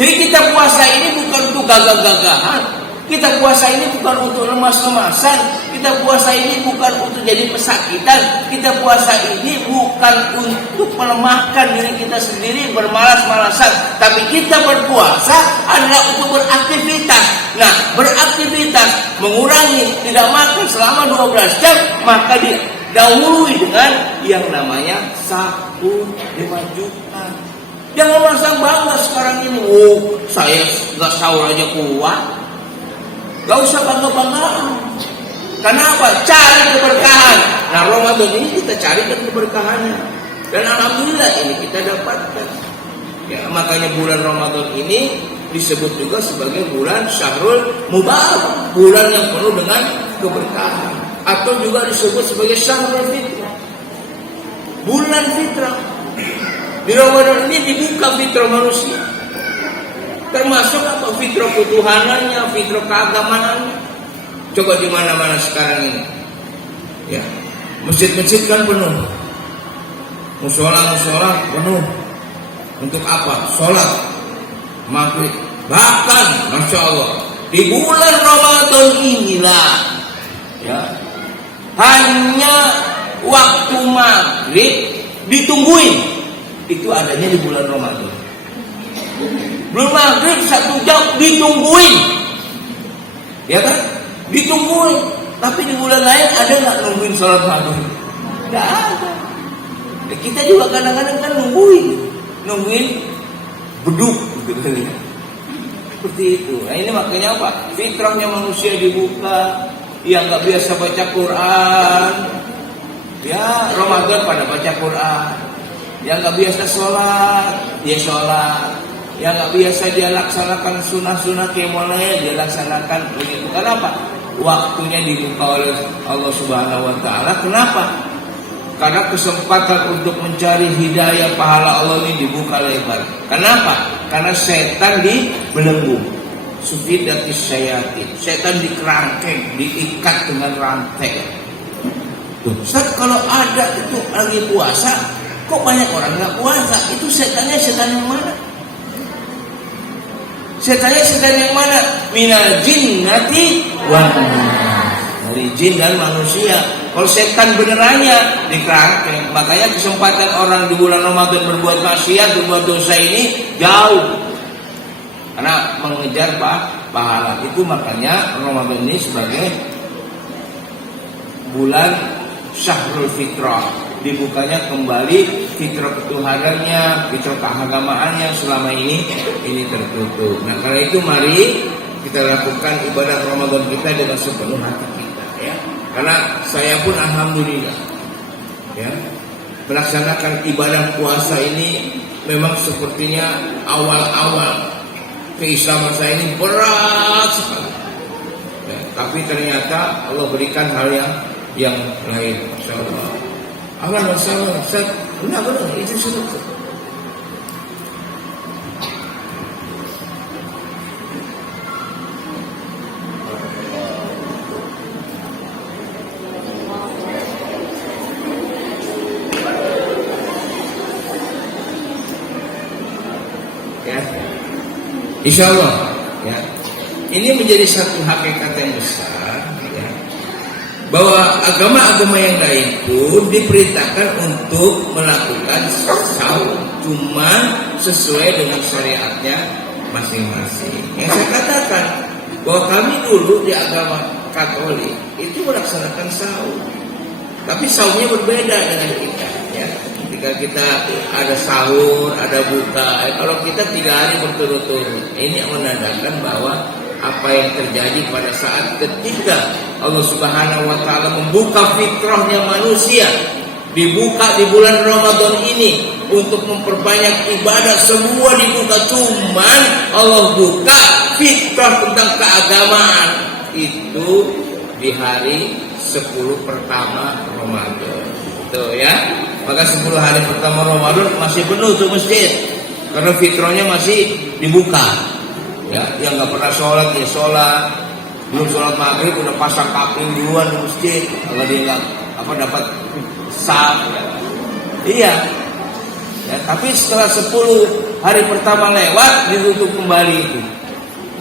Jadi kita puasa ini bukan untuk gagah-gagahan, kita puasa ini bukan untuk lemas-lemasan, kita puasa ini bukan untuk jadi pesakitan, kita puasa ini bukan untuk melemahkan diri kita sendiri bermalas-malasan, tapi kita berpuasa adalah untuk beraktivitas. Nah, beraktivitas mengurangi tidak makan selama 12 jam, maka didahului dengan yang namanya sahur, dimajukan. Jangan merasa bangga sekarang ini, oh saya nggak sahur aja kuat. Gak usah bangga-banggaan. Kenapa? Cari keberkahan. Nah, Ramadan ini kita carikan keberkahannya. Dan alhamdulillah ini kita dapatkan. Ya, makanya bulan Ramadan ini disebut juga sebagai bulan Syahrul Mubarak, bulan yang penuh dengan keberkahan, atau juga disebut sebagai Syahrul Fitrah, bulan fitrah. Di Ramadan ini dibuka fitrah manusia, termasuk apa? Fitrah ketuhanannya, fitrah keagamaannya. Coba di mana-mana sekarang ini, ya, masjid-masjid kan penuh, musola-musola penuh. Untuk apa? Sholat maghrib. Bahkan Masya Allah, di bulan Ramadan inilah, ya, hanya waktu maghrib ditungguin. Itu adanya di bulan Ramadan. Belum maghrib 1 jam ditungguin, ya kan? Ditungguin. Tapi di bulan lain ada nggak nungguin sholat maghrib? Nggak ada. Ya, kita juga kadang-kadang kan nungguin beduk gitu. Seperti itu. Nah, ini makanya apa? Fitrahnya manusia dibuka. Yang nggak biasa baca Quran, ya Ramadan pada baca Quran. Yang nggak biasa sholat, dia sholat. Yang nggak biasa dia laksanakan sunnah-sunnah qiyamulail, dia laksanakan begitu. Kenapa? Waktunya dibuka oleh Allah Subhanahu Wa Taala. Kenapa? Karena kesempatan untuk mencari hidayah pahala Allah ini dibuka lebar. Kenapa? Karena setan dibelenggu. Sufidatis syayatin. Setan dikerangkeng, diikat dengan rantai. Ustaz, kalau ada itu lagi puasa, kok banyak orang nggak puasa? Itu setannya setan yang mana? Setannya setan yang mana? Minal jinnati wan nas. Dari jin dan manusia. Kalau setan benerannya dikerangkeng. Makanya kesempatan orang di bulan Ramadan berbuat maksiat, berbuat dosa ini jauh. Karena mengejar pahala. Itu makanya Ramadan ini sebagai bulan Syahrul Fitrah. Dibukanya kembali fitrah ketuhanannya, fitrah keagamaannya selama ini tertutup. Nah, karena itu mari kita lakukan ibadah Ramadan kita dengan sepenuh hati kita, ya. Karena saya pun alhamdulillah, ya, melaksanakan ibadah puasa ini memang sepertinya awal-awal keislaman saya ini berat sekali. tapi ternyata Allah berikan hal yang lain. Masya Allah. Ahlan wa sahlan, Ustaz. Benar itu sudah. Ya, insya Allah. Ya, ini menjadi satu hakikat yang besar. Ya, bahwa agama-agama yang lain pun diperintahkan untuk melakukan saum, cuma sesuai dengan syariatnya masing-masing. Yang saya katakan bahwa kami dulu di agama Katolik itu melaksanakan saum, tapi saumnya berbeda dengan kita. Ya, ketika kita ada sahur, ada buka, kalau kita 3 hari berturut-turut, ini menandakan bahwa apa yang terjadi pada saat ketika Allah Subhanahu wa taala membuka fitrahnya manusia, dibuka di bulan Ramadan ini untuk memperbanyak ibadah, semua dibuka, cuman Allah buka fitrah tentang keagamaan itu di hari 10 pertama Ramadan. Tuh ya. Maka 10 hari pertama Ramadan masih penuh tuh masjid, karena fitrahnya masih dibuka. Ya, yang nggak pernah sholat ya sholat, belum sholat maghrib udah pasang kapling duluan di masjid, kalau dia nggak dapat sah. Ya. Iya. Ya, tapi setelah 10 hari pertama lewat ditutup kembali itu.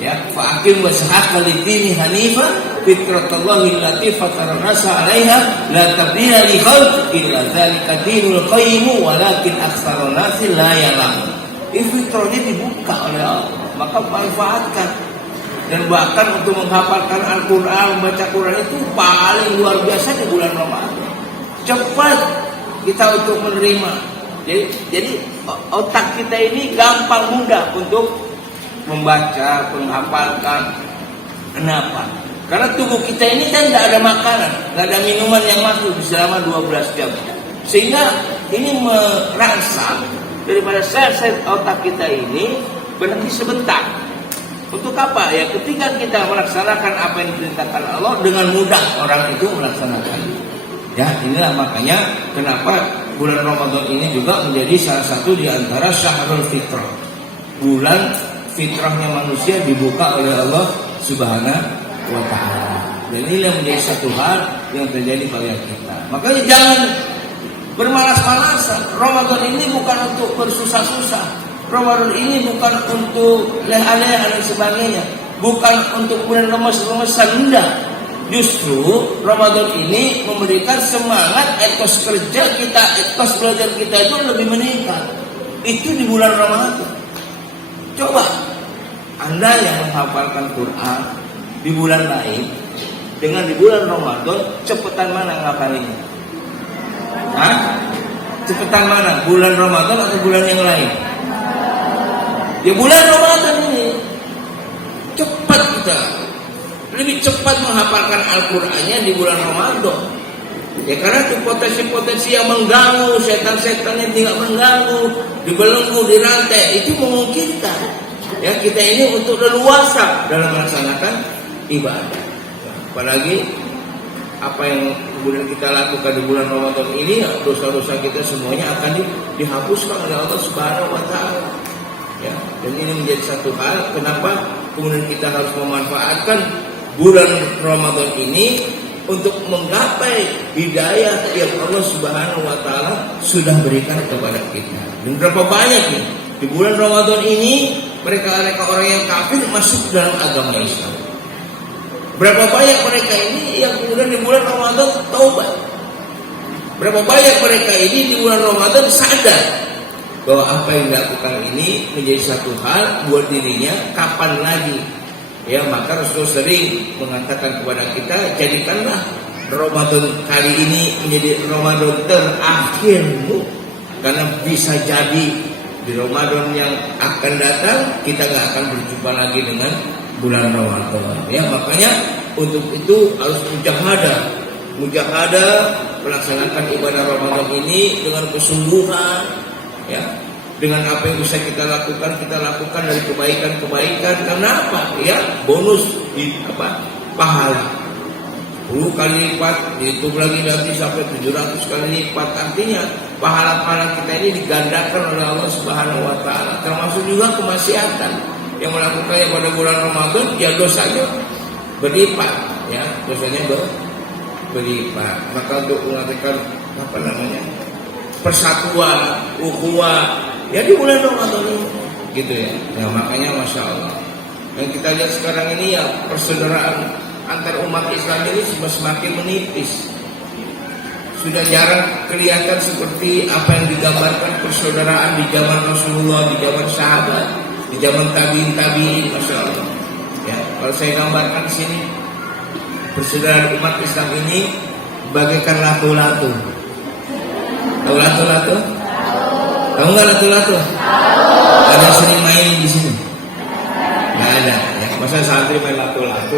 Ya, fa'akim wasahaka lidini hanifah fitratallahi allati fatara nasa 'alaiha la tabdila li khalqi illa dzalika dinul qayyim walakin aktsarun nasi la ya'lamun. Fitrahnya dibuka oleh Allah, maka manfaatkan. Dan bahkan untuk menghafalkan Al-Quran, membaca Quran itu paling luar biasa di bulan Ramadan. Cepat kita untuk menerima. Jadi otak kita ini gampang mudah untuk membaca, menghafalkan. Kenapa? Karena tubuh kita ini kan tidak ada makanan, tidak ada minuman yang masuk selama 12 jam. Sehingga ini merangsang daripada sel-sel otak kita ini berhenti sebentar. Untuk apa? Ya ketika kita melaksanakan apa yang diperintahkan Allah, dengan mudah orang itu melaksanakan. Ya, inilah makanya kenapa bulan Ramadan ini juga menjadi salah satu di antara syahrul fitrah. Bulan fitrahnya manusia dibuka oleh Allah Subhanahu wa taala. Dan inilah menjadi satu hal yang terjadi pada kita. Makanya jangan bermalas-malasan. Ramadan ini bukan untuk bersusah-susah. Ramadan ini bukan untuk leha-leha dan sebagainya. Bukan untuk kemudian lemes-lemesan. Enggak. Justru Ramadan ini memberikan semangat, etos kerja kita, etos belajar kita itu lebih meningkat. Itu di bulan Ramadan. Coba Anda yang menghafalkan Quran di bulan lain dengan di bulan Ramadan, cepetan mana ngapalinnya? Hah? Cepetan mana? Bulan Ramadan atau bulan yang lain? Ya bulan Ramadan ini. Cepat kita. Lebih cepat menghafalkan Al-Qur'annya di bulan Ramadan. Ya karena itu potensi-potensi yang mengganggu, setan-setan yang tidak mengganggu, dibelenggu, dirantai, itu memungkinkan. Ya kita ini untuk leluasa dalam melaksanakan ibadah. Apalagi apa yang kemudian kita lakukan di bulan Ramadan ini, dosa-dosa kita semuanya akan dihapuskan oleh Allah Subhanahu wa taala. Ya, dan ini menjadi satu hal kenapa kemudian kita harus memanfaatkan bulan Ramadan ini untuk menggapai hidayah yang Allah Subhanahu wa taala sudah berikan kepada kita. Dan berapa banyak nih di bulan Ramadan ini mereka orang yang kafir masuk dalam agama Islam. Berapa banyak mereka ini yang kemudian di bulan Ramadan taubat. Berapa banyak mereka ini di bulan Ramadan sadar bahwa apa yang dilakukan ini menjadi satu hal buat dirinya, kapan lagi. Ya, maka Rasulullah sering mengatakan kepada kita, jadikanlah Ramadan kali ini menjadi Ramadan terakhirmu, karena bisa jadi di Ramadan yang akan datang kita nggak akan berjumpa lagi dengan bulan Ramadan. Ya, makanya untuk itu harus mujahadah melaksanakan ibadah Ramadan ini dengan kesungguhan. Ya, dengan apa yang bisa kita lakukan dari kebaikan-kebaikan. Karena apa? Ya, bonus pahala 10 kali lipat, dihitung lagi nanti sampai 700 kali lipat. Artinya pahala-pahala kita ini digandakan oleh Allah Subhanahu wa taala. Termasuk juga kemaksiatan yang melakukannya pada bulan Ramadan, ya dosanya berlipat, ya dosanya berlipat. Maka untuk mengatakan persatuan, ukhuwah, ya di bulan Ramadan ini, gitu ya. Ya makanya masya Allah. Yang kita lihat sekarang ini ya persaudaraan antar umat Islam ini semakin menipis. Sudah jarang kelihatan seperti apa yang digambarkan persaudaraan di zaman Rasulullah, di zaman sahabat, di zaman tabiin, masya Allah. Ya, kalau saya gambarkan di sini, persaudaraan umat Islam ini bagaikan latu-latu. Tahu latu-latu? Tahu nggak latu-latu? Ada sering main di sini? Nggak ada. Ya, masa santri main latu-latu?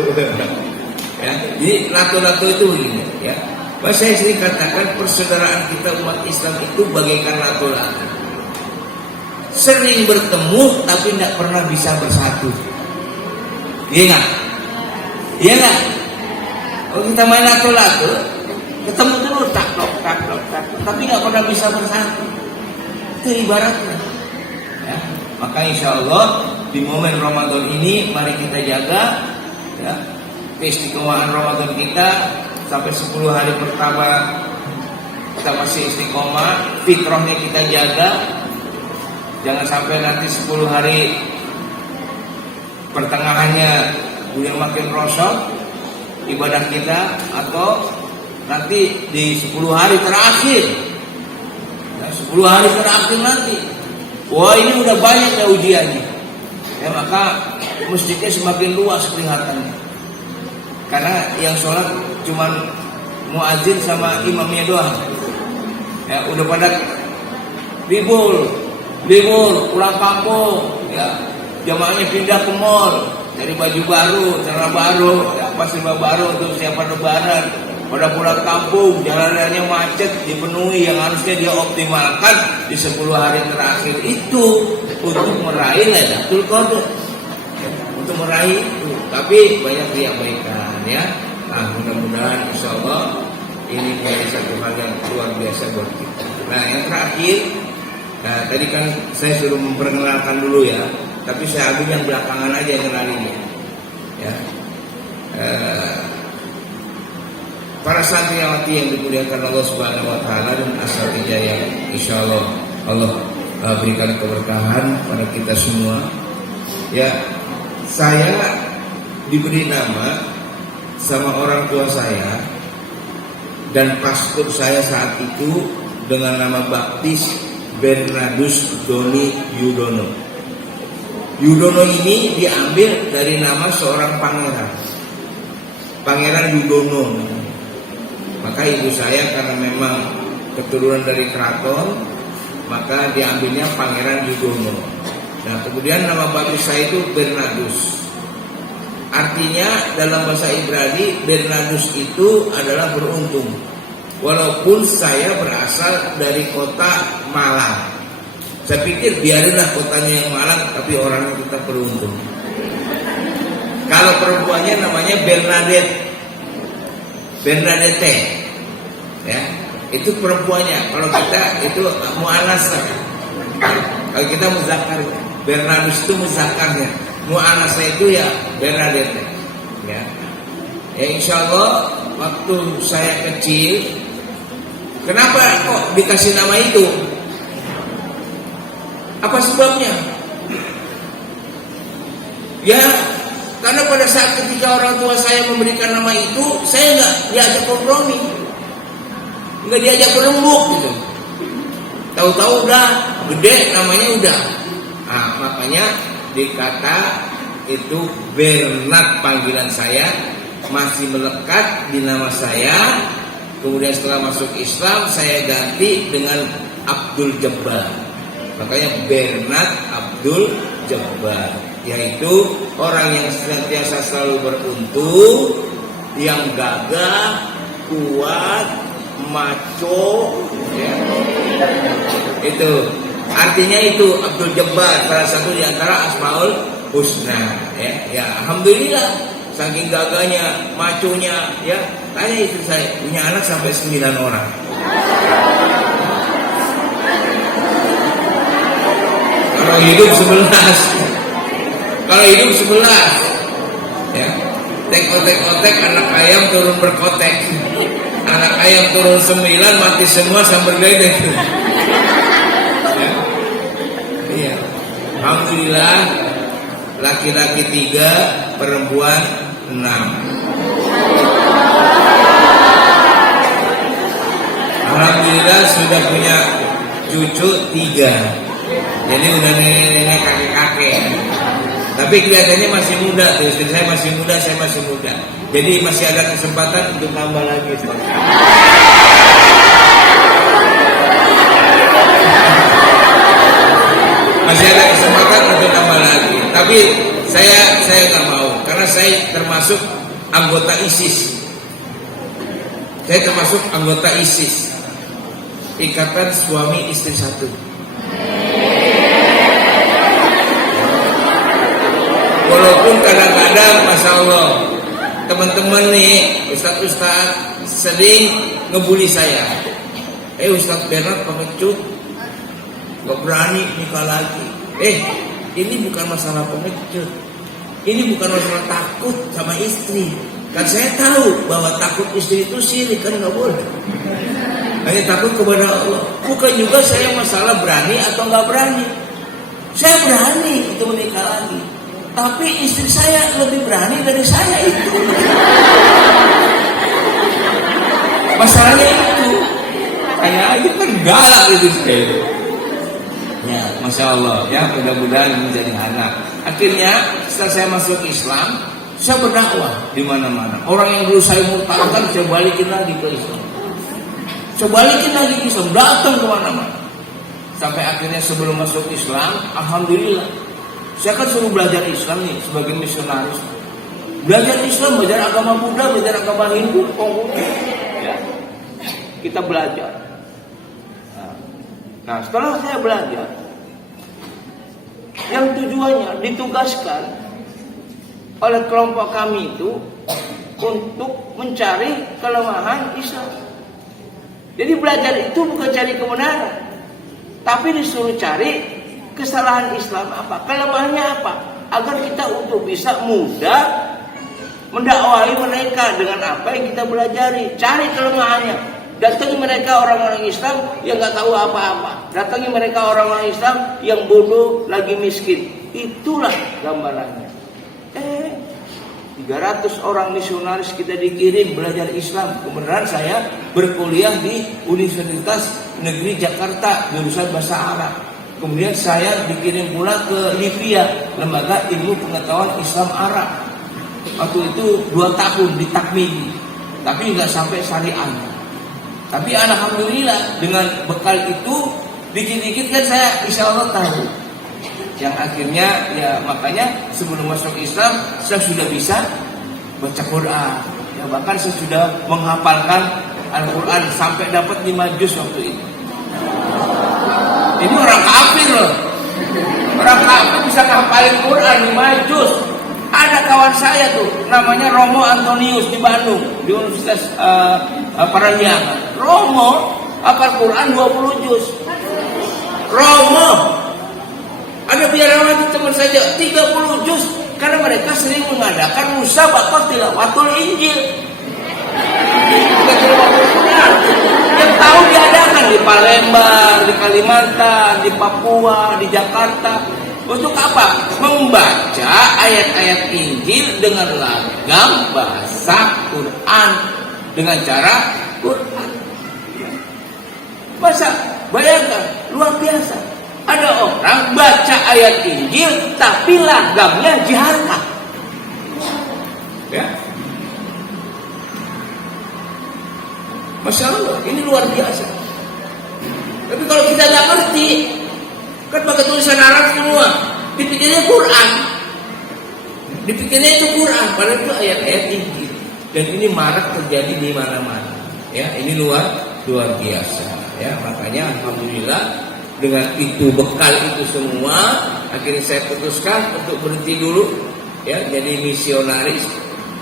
Ya, jadi latu-latu itu begini, ya. Saya sering katakan persaudaraan kita umat Islam itu bagaikan latu-latu. Sering bertemu tapi tidak pernah bisa bersatu. Iya nggak? Iya nggak? Kalau kita main latu-latu, ketemu terus taklok, tapi nggak pernah bisa bersatu. Itu ibaratnya. Ya. Maka insya Allah di momen Ramadan ini mari kita jaga, ya, keistiqomahan Ramadan kita. Sampai 10 hari pertama kita masih istiqomah, fitrahnya kita jaga. Jangan sampai nanti 10 hari pertengahannya udah makin rosot ibadah kita, atau nanti di 10 hari terakhir, ya, 10 hari terakhir nanti, wah ini udah banyak ya ujiannya, ya, maka masjidnya semakin luas kelihatannya. Karena yang sholat cuman muadzin sama imamnya doang, ya udah pada libur pulang kampung, ya jamaahnya pindah ke mall, dari baju baru, celana baru, ya, serba baru untuk siapa lebaran, pada pulang kampung, jalanannya macet, dipenuhi yang harusnya dia optimalkan di 10 hari terakhir itu untuk meraih Lailatul Qadar, ya, untuk meraih itu. Tapi banyak diabaikan, ya. Nah, mudah-mudahan insya Allah ini menjadi satu hal yang luar biasa buat kita. Nah, yang terakhir, nah tadi kan saya suruh memperkenalkan dulu ya, tapi saya ambil yang belakangan aja yang kenalinya, ya. Para santriwati yang dimuliakan Allah Subhanahu Wa Taala dan asatidz yang insya Allah berikan keberkahan pada kita semua. Ya, saya diberi nama sama orang tua saya dan paspor saya saat itu dengan nama baptis Bernardus Doni Yudono. Yudono ini diambil dari nama seorang Pangeran Yudono. Maka ibu saya karena memang keturunan dari keraton, maka diambilnya Pangeran Yudono. Nah, kemudian nama baptis saya itu Bernardus. Artinya dalam bahasa Ibrani Bernardus itu adalah beruntung. Walaupun saya berasal dari kota Malang, saya pikir biarinlah kotanya yang Malang, tapi orangnya tetap beruntung. Kalau perempuannya namanya Bernadette, ya itu perempuannya. Kalau kita itu mu'anas, kalau kita muzakkar, Bernardus itu muzakkarnya. Mu'anasnya itu ya Bernadette, ya. Ya insya Allah waktu saya kecil, kenapa kok dikasih nama itu? Apa sebabnya? Ya karena pada saat ketika orang tua saya memberikan nama itu, saya nggak diajak kompromi, nggak diajak berembuk gitu. Tahu-tahu udah gede namanya udah. Nah, makanya dikata itu Bernard, panggilan saya masih melekat di nama saya. Kemudian setelah masuk Islam saya ganti dengan Abdul Jabbar. Makanya Bernard Abdul Jabbar, yaitu orang yang senantiasa selalu beruntung, yang gagah, kuat, maco, ya. Itu artinya itu Abdul Jabbar, salah satu di antara Asmaul Husna, ya. Ya alhamdulillah saking gagahnya, maconya, ya. Tanya istri saya, punya anak sampai 9 orang. Kalau hidup 11. Kalau hidup 11. Ya. Tek-otek-otek anak ayam turun berkotek. Anak ayam turun 9 mati semua sambil gledek. Ya. Iya. Alhamdulillah laki-laki 3, perempuan 6. Alhamdulillah sudah punya cucu 3. Jadi udah nenek-nenek, kakek-kakek. Tapi kelihatannya masih muda tuh. Istri saya masih muda, saya masih muda. Jadi masih ada kesempatan untuk nambah lagi. Masih ada kesempatan untuk nambah lagi. Tapi saya nggak mau, karena saya termasuk anggota ISIS. Saya termasuk anggota ISIS. Ikatan suami istri satu. Walaupun kadang-kadang, masya Allah, teman-teman nih, ustaz-ustaz sering ngebully saya. Ustaz Bernard pengecut, gak berani nikah lagi. Ini bukan masalah pengecut. Ini bukan masalah takut sama istri. Kan saya tahu bahwa takut istri itu syirik, kan gak boleh. Hanya takut kepada Allah. Bukan juga saya masalah berani atau gak berani. Saya berani itu menikah lagi. Tapi istri saya lebih berani dari saya itu. Masalahnya itu. Kayak aja kan galak itu saya. Ya, masya Allah, ya mudah-mudahan menjadi anak. Akhirnya setelah saya masuk Islam, saya berdakwah di mana-mana. Orang yang dulu saya murtadkan, saya balikin lagi ke Islam. Saya balikin lagi ke Islam, datang ke mana-mana. Sampai akhirnya sebelum masuk Islam, alhamdulillah, saya kan suruh belajar Islam nih sebagai misionaris. Belajar Islam, belajar agama Buddha, belajar agama Hindu, ya. Kita belajar. Nah, setelah saya belajar, yang tujuannya ditugaskan oleh kelompok kami itu untuk mencari kelemahan Islam. Jadi belajar itu bukan cari kebenaran, tapi disuruh cari kesalahan Islam apa, kelemahannya apa, agar kita untuk bisa mudah mendakwahi mereka dengan apa yang kita pelajari. Cari kelemahannya. Datangi mereka orang-orang Islam yang nggak tahu apa-apa. Datangi mereka orang-orang Islam yang bodoh, lagi miskin. Itulah gambarannya. 300 orang misionaris kita dikirim belajar Islam. Kemudian saya berkuliah di Universitas Negeri Jakarta jurusan bahasa Arab. Kemudian saya dikirim pula ke Libya, Lembaga Ilmu Pengetahuan Islam Arab. Waktu itu 2 tahun di Takmili, tapi nggak sampai syariah. Tapi alhamdulillah dengan bekal itu dikit-dikit kan saya insya Allah tahu. Yang akhirnya ya makanya sebelum masuk Islam saya sudah bisa baca Quran. Ya bahkan saya sudah menghafalkan Al-Quran sampai dapat 5 juz waktu itu. Ini orang kafir loh. Orang kafir bisa ngapalin Quran 5 juz. Ada kawan saya tuh namanya Romo Antonius di Bandung di Universitas Parahyangan. Romo hafal Quran 20 juz. Romo ada biarawati teman saja 30 juz karena mereka sering mengadakan musabaqah tilawatul Injil. Yang tahu diadakan di Palembang, di Kalimantan, di Papua, di Jakarta. Untuk apa? Membaca ayat-ayat Injil dengan lagam bahasa Quran, dengan cara Quran. Masa bayangkan, luar biasa. Ada orang baca ayat Injil tapi lagamnya Jakarta. Ya. Masya Allah, ini luar biasa. Tapi kalau kita nggak ngerti, kan pakai tulisan Arab semua, dipikirnya Quran, dipikirnya itu Quran, padahal itu ayat-ayat Injil. Dan ini marak terjadi di mana-mana. Ya, ini luar biasa. Ya, makanya alhamdulillah dengan itu bekal itu semua, akhirnya saya putuskan untuk berhenti dulu, ya, jadi misionaris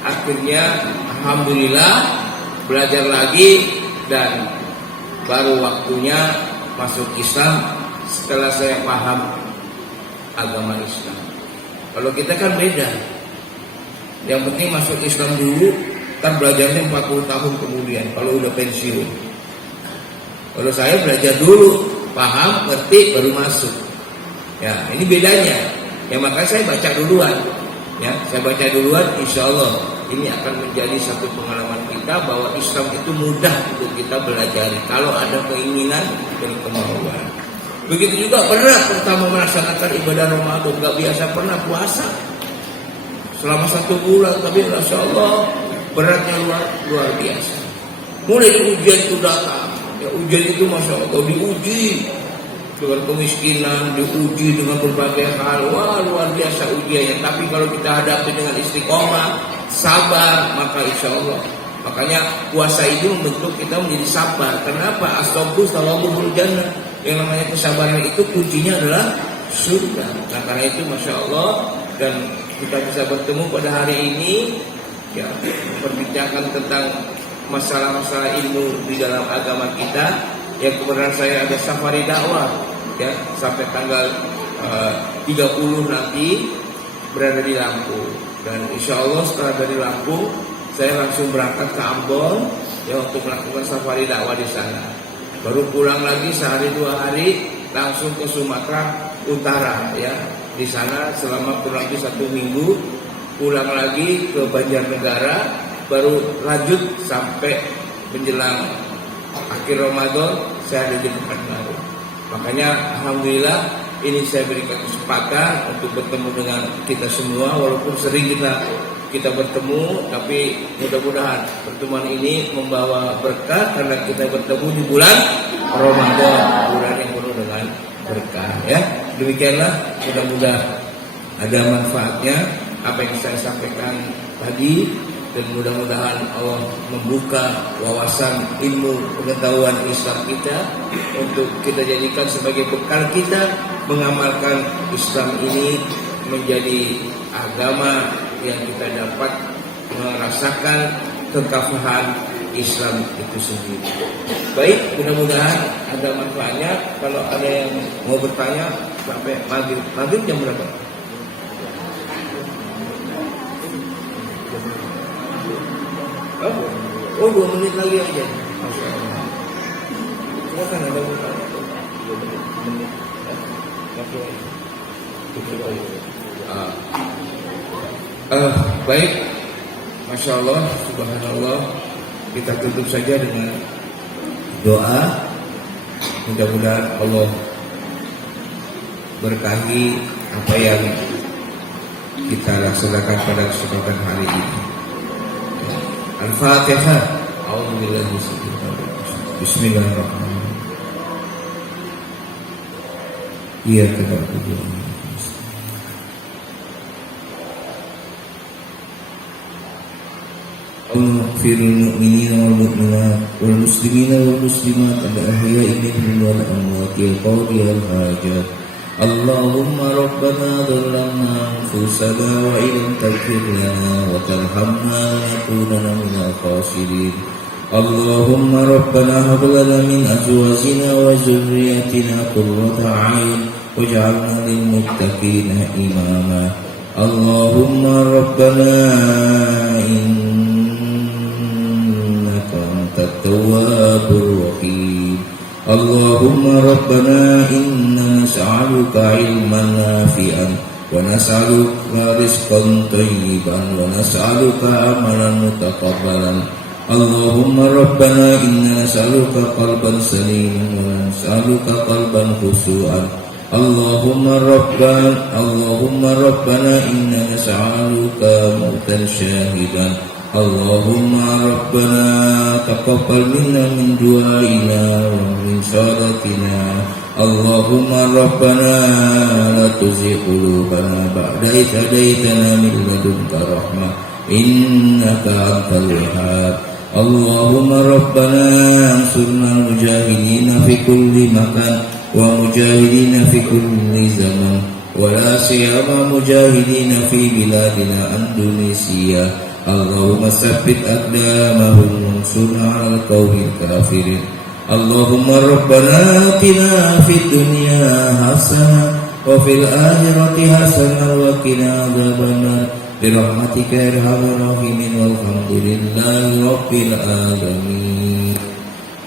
akhirnya alhamdulillah belajar lagi dan baru waktunya masuk Islam setelah saya paham agama Islam. Kalau kita kan beda. Yang penting masuk Islam dulu, kan belajarnya 40 tahun kemudian kalau udah pensiun. Kalau saya belajar dulu, paham, ngerti, baru masuk. Ya, ini bedanya. Ya makanya saya baca duluan. Ya, saya baca duluan, insya Allah ini akan menjadi satu pengalaman kita bahwa Islam itu mudah untuk kita belajar kalau ada keinginan dan kemauan. Begitu juga berat pertama melaksanakan ibadah Ramadan, gak biasa pernah puasa selama 1 bulan, tapi Masya Allah beratnya luar biasa. Mulai ujian itu datang, ya ujian itu Masya Allah diuji dengan kemiskinan, diuji dengan berbagai hal, wah luar biasa ujiannya. Tapi kalau kita hadapi dengan istiqomah, sabar, maka insya Allah. Makanya puasa itu membentuk kita menjadi sabar. Kenapa? As-sabru thawabuhul jannah. Yang namanya kesabaran itu kuncinya adalah surga. Nah karena itu Masya Allah, dan kita bisa bertemu pada hari ini, ya memperbincangkan tentang masalah-masalah ilmu di dalam agama kita. Yang kebenaran saya ada safari dakwah, ya sampai tanggal 30 nanti berada di Lampung. Dan insya Allah setelah dari Lampung saya langsung berangkat ke Ambon, ya untuk melakukan safari dakwah di sana. Baru pulang lagi sehari 2 hari langsung ke Sumatera Utara, ya di sana selama kurang lebih 1 minggu. Pulang lagi ke Banjarnegara, baru lanjut sampai menjelang akhir Ramadan saya ada di Pekanbaru. Makanya alhamdulillah ini saya berikan kesempatan untuk bertemu dengan kita semua, walaupun sering kita bertemu, tapi mudah-mudahan pertemuan ini membawa berkah karena kita bertemu di bulan Ramadan, bulan yang penuh dengan berkah, ya. Demikianlah, mudah-mudahan ada manfaatnya apa yang saya sampaikan tadi, dan mudah-mudahan Allah membuka wawasan ilmu pengetahuan Islam kita untuk kita jadikan sebagai bekal kita mengamalkan Islam ini menjadi agama yang kita dapat merasakan kekafahan Islam itu sendiri. Baik, mudah-mudahan ada manfaatnya. Kalau ada yang mau bertanya sampai maghrib jam berapa? Oh 2 menit lagi aja. Masya Allah. Silakan ada bertanya. 2 menit. Baik, Masya Allah, Subhanallah. Kita tutup saja dengan doa. Mudah-mudahan Allah berkahi apa yang kita laksanakan pada kesempatan hari ini. Al-Fatihah. A'udzubillahi minasyaitonir rajim. Bismillahirrahmanirrahim. Iyyaka na'budu wa iyyaka اغفر للمؤمنين والمؤمنات والمسلمين والمسلمات الأحياء منهم والأموات القاضي الحاجات. اللهم ربنا ظلمنا أنفسنا وإن لم تغفر لنا وترحمنا لنكونن من الخاسرين. اللهم ربنا هب لنا من أزواجنا وذرياتنا قرة أعين واجعلنا للمتقين إماما. اللهم ربنا التواب الرحيم. اللهم ربنا إنا نسألك علما نافعا ونسألك رزقا طيبا ونسألك عملا متقبلا. اللهم ربنا إنا نسألك قلبا سليما ونسألك قلبا خشوعا. اللهم ربنا إنا نسألك موتا شاهدا. اللهم ربنا تقبل منا من دعائنا ومن صلاتنا. اللهم ربنا لا تزغ قلوبنا بعد إذ هديتنا من لدنك رحمة إنك أنت الوهاب. اللهم ربنا انصرنا المجاهدين في كل مكان ومجاهدين في كل زمان ولا سيما مجاهدين في بلادنا أندونيسيا. Allahumma tsabbit aqdamahum wansurna 'alal qawmil kafirin. Allahumma rabbana atina fid dunya hasanah wa fil akhirati hasanah wa qina adzabannar birahmatika ya arhamar rahimin walhamdulillahi rabbil alamin.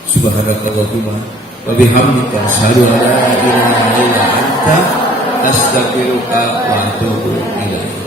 Subhanakallahumma wa bihamdika asyhadu an la ilaha illa anta astaghfiruka wa atubu ilaik.